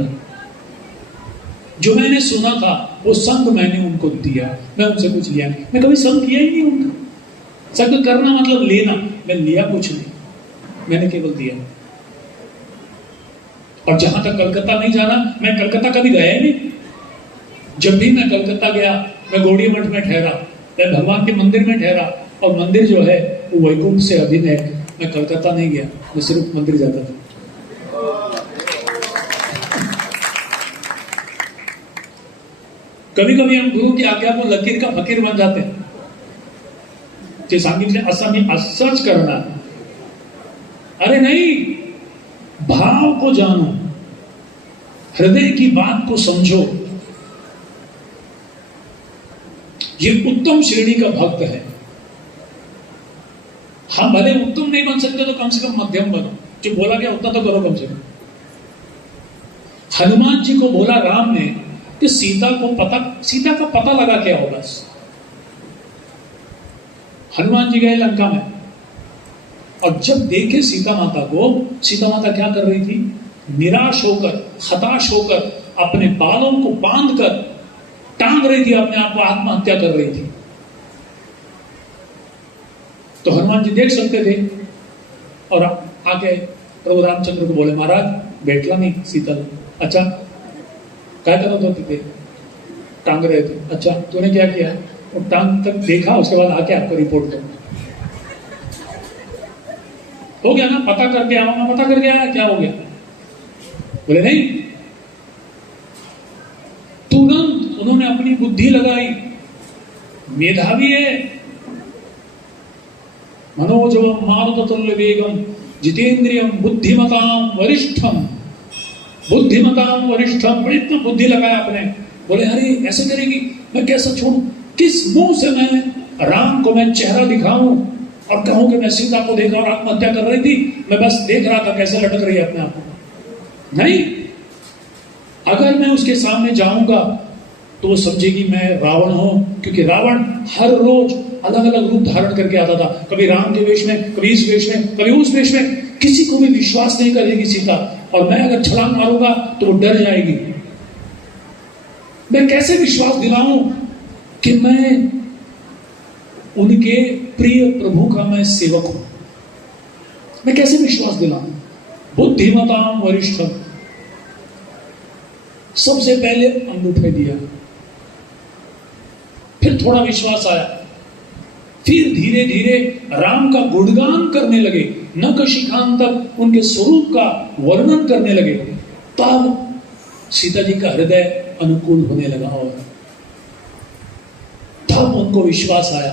जो मैंने सुना था वो संग मैंने उनको दिया, मैं उनसे कुछ लिया नहीं। मैं कभी संग किया ही नहीं उनका। संग करना मतलब लेना, मैं लिया कुछ नहीं, मैंने केवल दिया। और जहां तक कलकत्ता नहीं जाना, मैं कलकत्ता कभी गया ही नहीं। जब भी मैं कलकत्ता गया, मैं गौड़िया मठ में ठहरा, मैं भगवान के मंदिर में ठहरा। और मंदिर जो है वो वैकुंठ से अधीन है। मैं कलकत्ता नहीं गया, मैं सिर्फ मंदिर जाता था। कभी कभी हम गुरु की आज्ञा को लकीर का फकीर बन जाते हैं। जे सांगितले असं मी असंच करणार। अरे नहीं, भाव को जानो, हृदय की बात को समझो। ये उत्तम श्रेणी का भक्त है। हम भले उत्तम नहीं बन सकते तो कम से कम मध्यम बनो। जो बोला गया उतना तो करो कम से कम। हनुमान जी को बोला राम ने कि सीता का पता लगा क्या हो। बस हनुमान जी गए लंका में और जब देखे सीता माता को, सीता माता क्या कर रही थी? निराश होकर, हताश होकर, अपने बालों को बांधकर टांग रही थी, अपने आप को आत्महत्या कर रही थी। तो हनुमान जी देख सकते थे और आके प्रभु रामचंद्र को बोले, महाराज भेटला नहीं सीता। अच्छा क्या करत होते थे? टांग रहे थे। अच्छा तूने क्या किया? वो टांग तक देखा, उसके बाद आके आपको रिपोर्ट करो। हो गया ना, पता करके आऊंगा। पता करके आया, क्या हो गया? बोले नहीं, तुरंत उन्होंने अपनी बुद्धि लगाई। मेधावी है, मनोजवम मारुततुल्य वेगम जितेंद्रियम बुद्धिमताम वरिष्ठम। बुद्धिमताम वरिष्ठम, बड़ी इतना बुद्धि लगाया आपने। बोले अरे ऐसे करेगी, मैं कैसे छोड़ू? किस मुंह से मैं राम को मैं चेहरा दिखाऊं और कहूं कि मैं सीता को देखा और आत्महत्या कर रही थी? मैं बस देख रहा था कैसे लटक रही है अपने आप को। नहीं, अगर मैं उसके सामने जाऊंगा तो वो समझेगी मैं रावण हूं। क्योंकि रावण हर रोज अलग अलग रूप धारण करके आता था, कभी राम के वेश में, कभी इस वेश में, कभी उस वेश में। किसी को भी विश्वास नहीं करेगी सीता। और मैं अगर छलांग मारूंगा तो वो डर जाएगी। मैं कैसे विश्वास दिलाऊं कि मैं उनके प्रिय प्रभु का मैं सेवक हूं? मैं कैसे विश्वास दिलाऊं? बुद्धिमताम वरिष्ठ, सबसे पहले अंगूठे दिया, फिर थोड़ा विश्वास आया, फिर धीरे धीरे राम का गुणगान करने लगे, नख शिखांत तक उनके स्वरूप का वर्णन करने लगे। तब सीता जी का हृदय अनुकूल होने लगा और तब उनको विश्वास आया।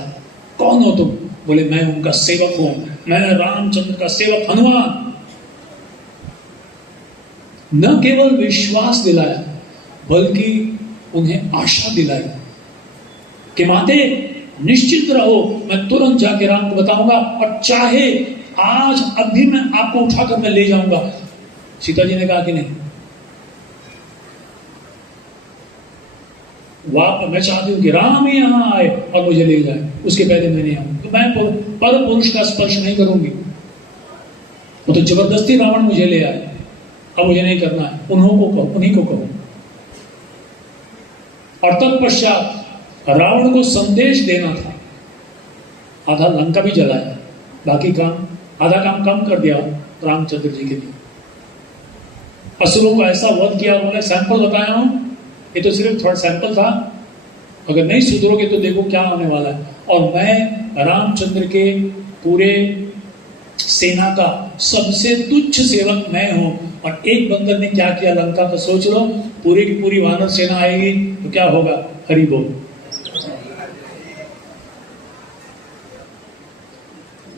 कौन हो तुम? बोले मैं उनका सेवक हूं, मैं रामचंद्र का सेवक हनुमान। न केवल विश्वास दिलाया बल्कि उन्हें आशा दिलाई कि माते निश्चित रहो, मैं तुरंत जाके राम को बताऊंगा और चाहे आज अभी मैं आपको उठाकर मैं ले जाऊंगा। सीता जी ने कहा कि नहीं, मैं चाहती हूं कि राम ही यहां आए और मुझे ले जाए, उसके पहले मैं नहीं आऊं। तो मैं पर पुरुष का स्पर्श नहीं करूंगी। वो तो जबरदस्ती रावण मुझे ले आए, अब मुझे नहीं करना है, उन्हीं को कहो। और तत्पश्चात रावण को संदेश देना था। आधा लंका भी जलाया, बाकी आधा काम कम कर दिया रामचंद्र जी के लिए। असुरों को ऐसा वध किया उन्होंने। सैंपल बताया हूं, ये तो सिर्फ थोड़ा सैंपल था, अगर नहीं सुधरोगे तो देखो क्या होने वाला है। और मैं रामचंद्र के पूरे सेना का सबसे तुच्छ सेवक मैं हूं। और एक बंदर ने क्या किया लंका का, सोच लो, पूरी की पूरी वानर सेना आएगी तो क्या होगा? हरि बोल।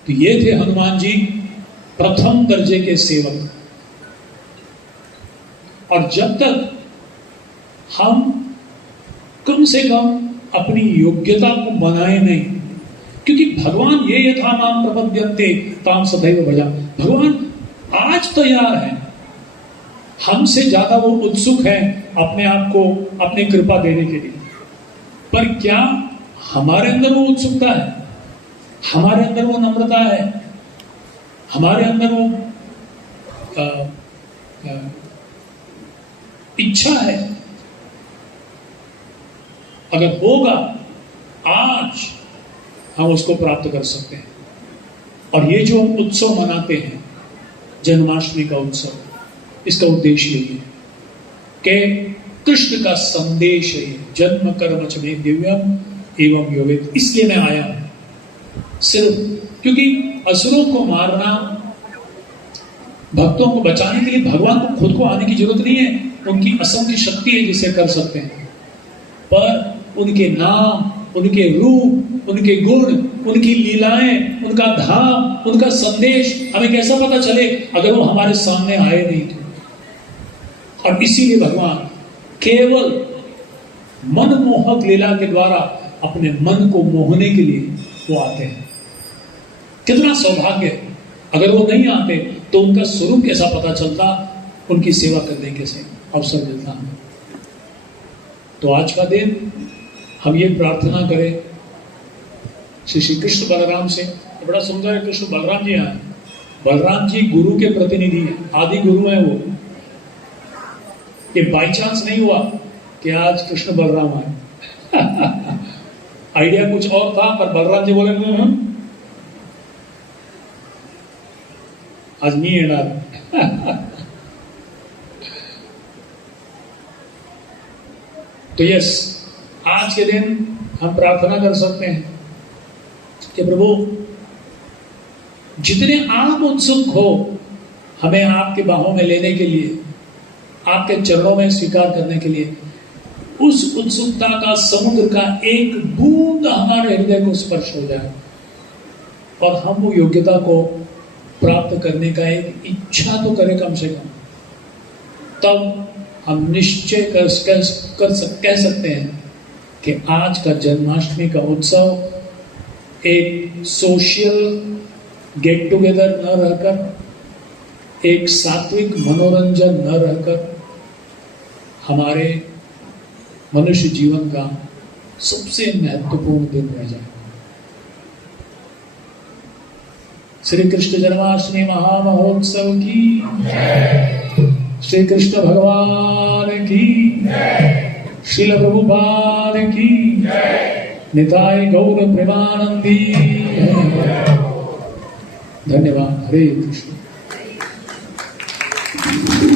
तो ये थे हनुमान जी, प्रथम दर्जे के सेवक। और जब तक हम कम से कम अपनी योग्यता को बनाए नहीं, क्योंकि भगवान ये यथा माम प्रपद्यन्ते ताम सदैव भजा, भगवान आज तैयार है, हमसे ज्यादा वो उत्सुक है अपने आप को अपनी कृपा देने के लिए। पर क्या हमारे अंदर वो उत्सुकता है? हमारे अंदर वो नम्रता है? हमारे अंदर वो इच्छा है? अगर होगा, आज हम उसको प्राप्त कर सकते हैं। और ये जो उत्सव मनाते हैं, जन्माष्टमी का उत्सव, इसका उद्देश्य यही है कि कृष्ण का संदेश है, जन्म कर्म च मे दिव्यम एवं योगित। इसलिए मैं आया हूं, सिर्फ क्योंकि असुरों को मारना, भक्तों को बचाने के लिए भगवान को खुद को आने की जरूरत नहीं है। उनकी असंख्य शक्ति है जिसे कर सकते हैं, पर उनके नाम, उनके रूप, उनके गुण, उनकी लीलाएं, उनका धाम, उनका संदेश हमें कैसा पता चले अगर वो हमारे सामने आए नहीं तो। और इसीलिए भगवान केवल मनमोहक लीला के द्वारा अपने मन को मोहने के लिए वो आते हैं। कितना सौभाग्य है, अगर वो नहीं आते तो उनका स्वरूप कैसा पता चलता, उनकी सेवा करने के से अवसर मिलता हमें। तो आज का दिन हम ये प्रार्थना करें श्री कृष्ण बलराम से। तो बड़ा सुंदर है, कृष्ण बलराम जी आए। बलराम जी गुरु के प्रतिनिधि हैं, आदि गुरु हैं वो। ये बाई चांस नहीं हुआ कि आज कृष्ण बलराम आए। आइडिया कुछ और था, पर बलराम जी बोले आज नहीं येणार। तो यस, आज के दिन हम प्रार्थना कर सकते हैं कि प्रभु जितने आप उत्सुक हो हमें आपके बाहों में लेने के लिए, आपके चरणों में स्वीकार करने के लिए, उस उत्सुकता का समुद्र का एक बूंद हमारे हृदय को स्पर्श हो जाए और हम वो योग्यता को प्राप्त करने का एक इच्छा तो करें कम से कम। तब हम निश्चय कह सकते हैं कि आज का जन्माष्टमी का उत्सव एक सोशल गेट टुगेदर न रहकर, एक सात्विक मनोरंजन न रहकर, हमारे मनुष्य जीवन का सबसे महत्वपूर्ण दिन रह जाए। श्री कृष्ण जन्माष्टमी महामहोत्सव की, श्री कृष्ण भगवान की, श्रील प्रभुपाद की, निताय गौर प्रेमानंदी। धन्यवाद। हरे कृष्ण। है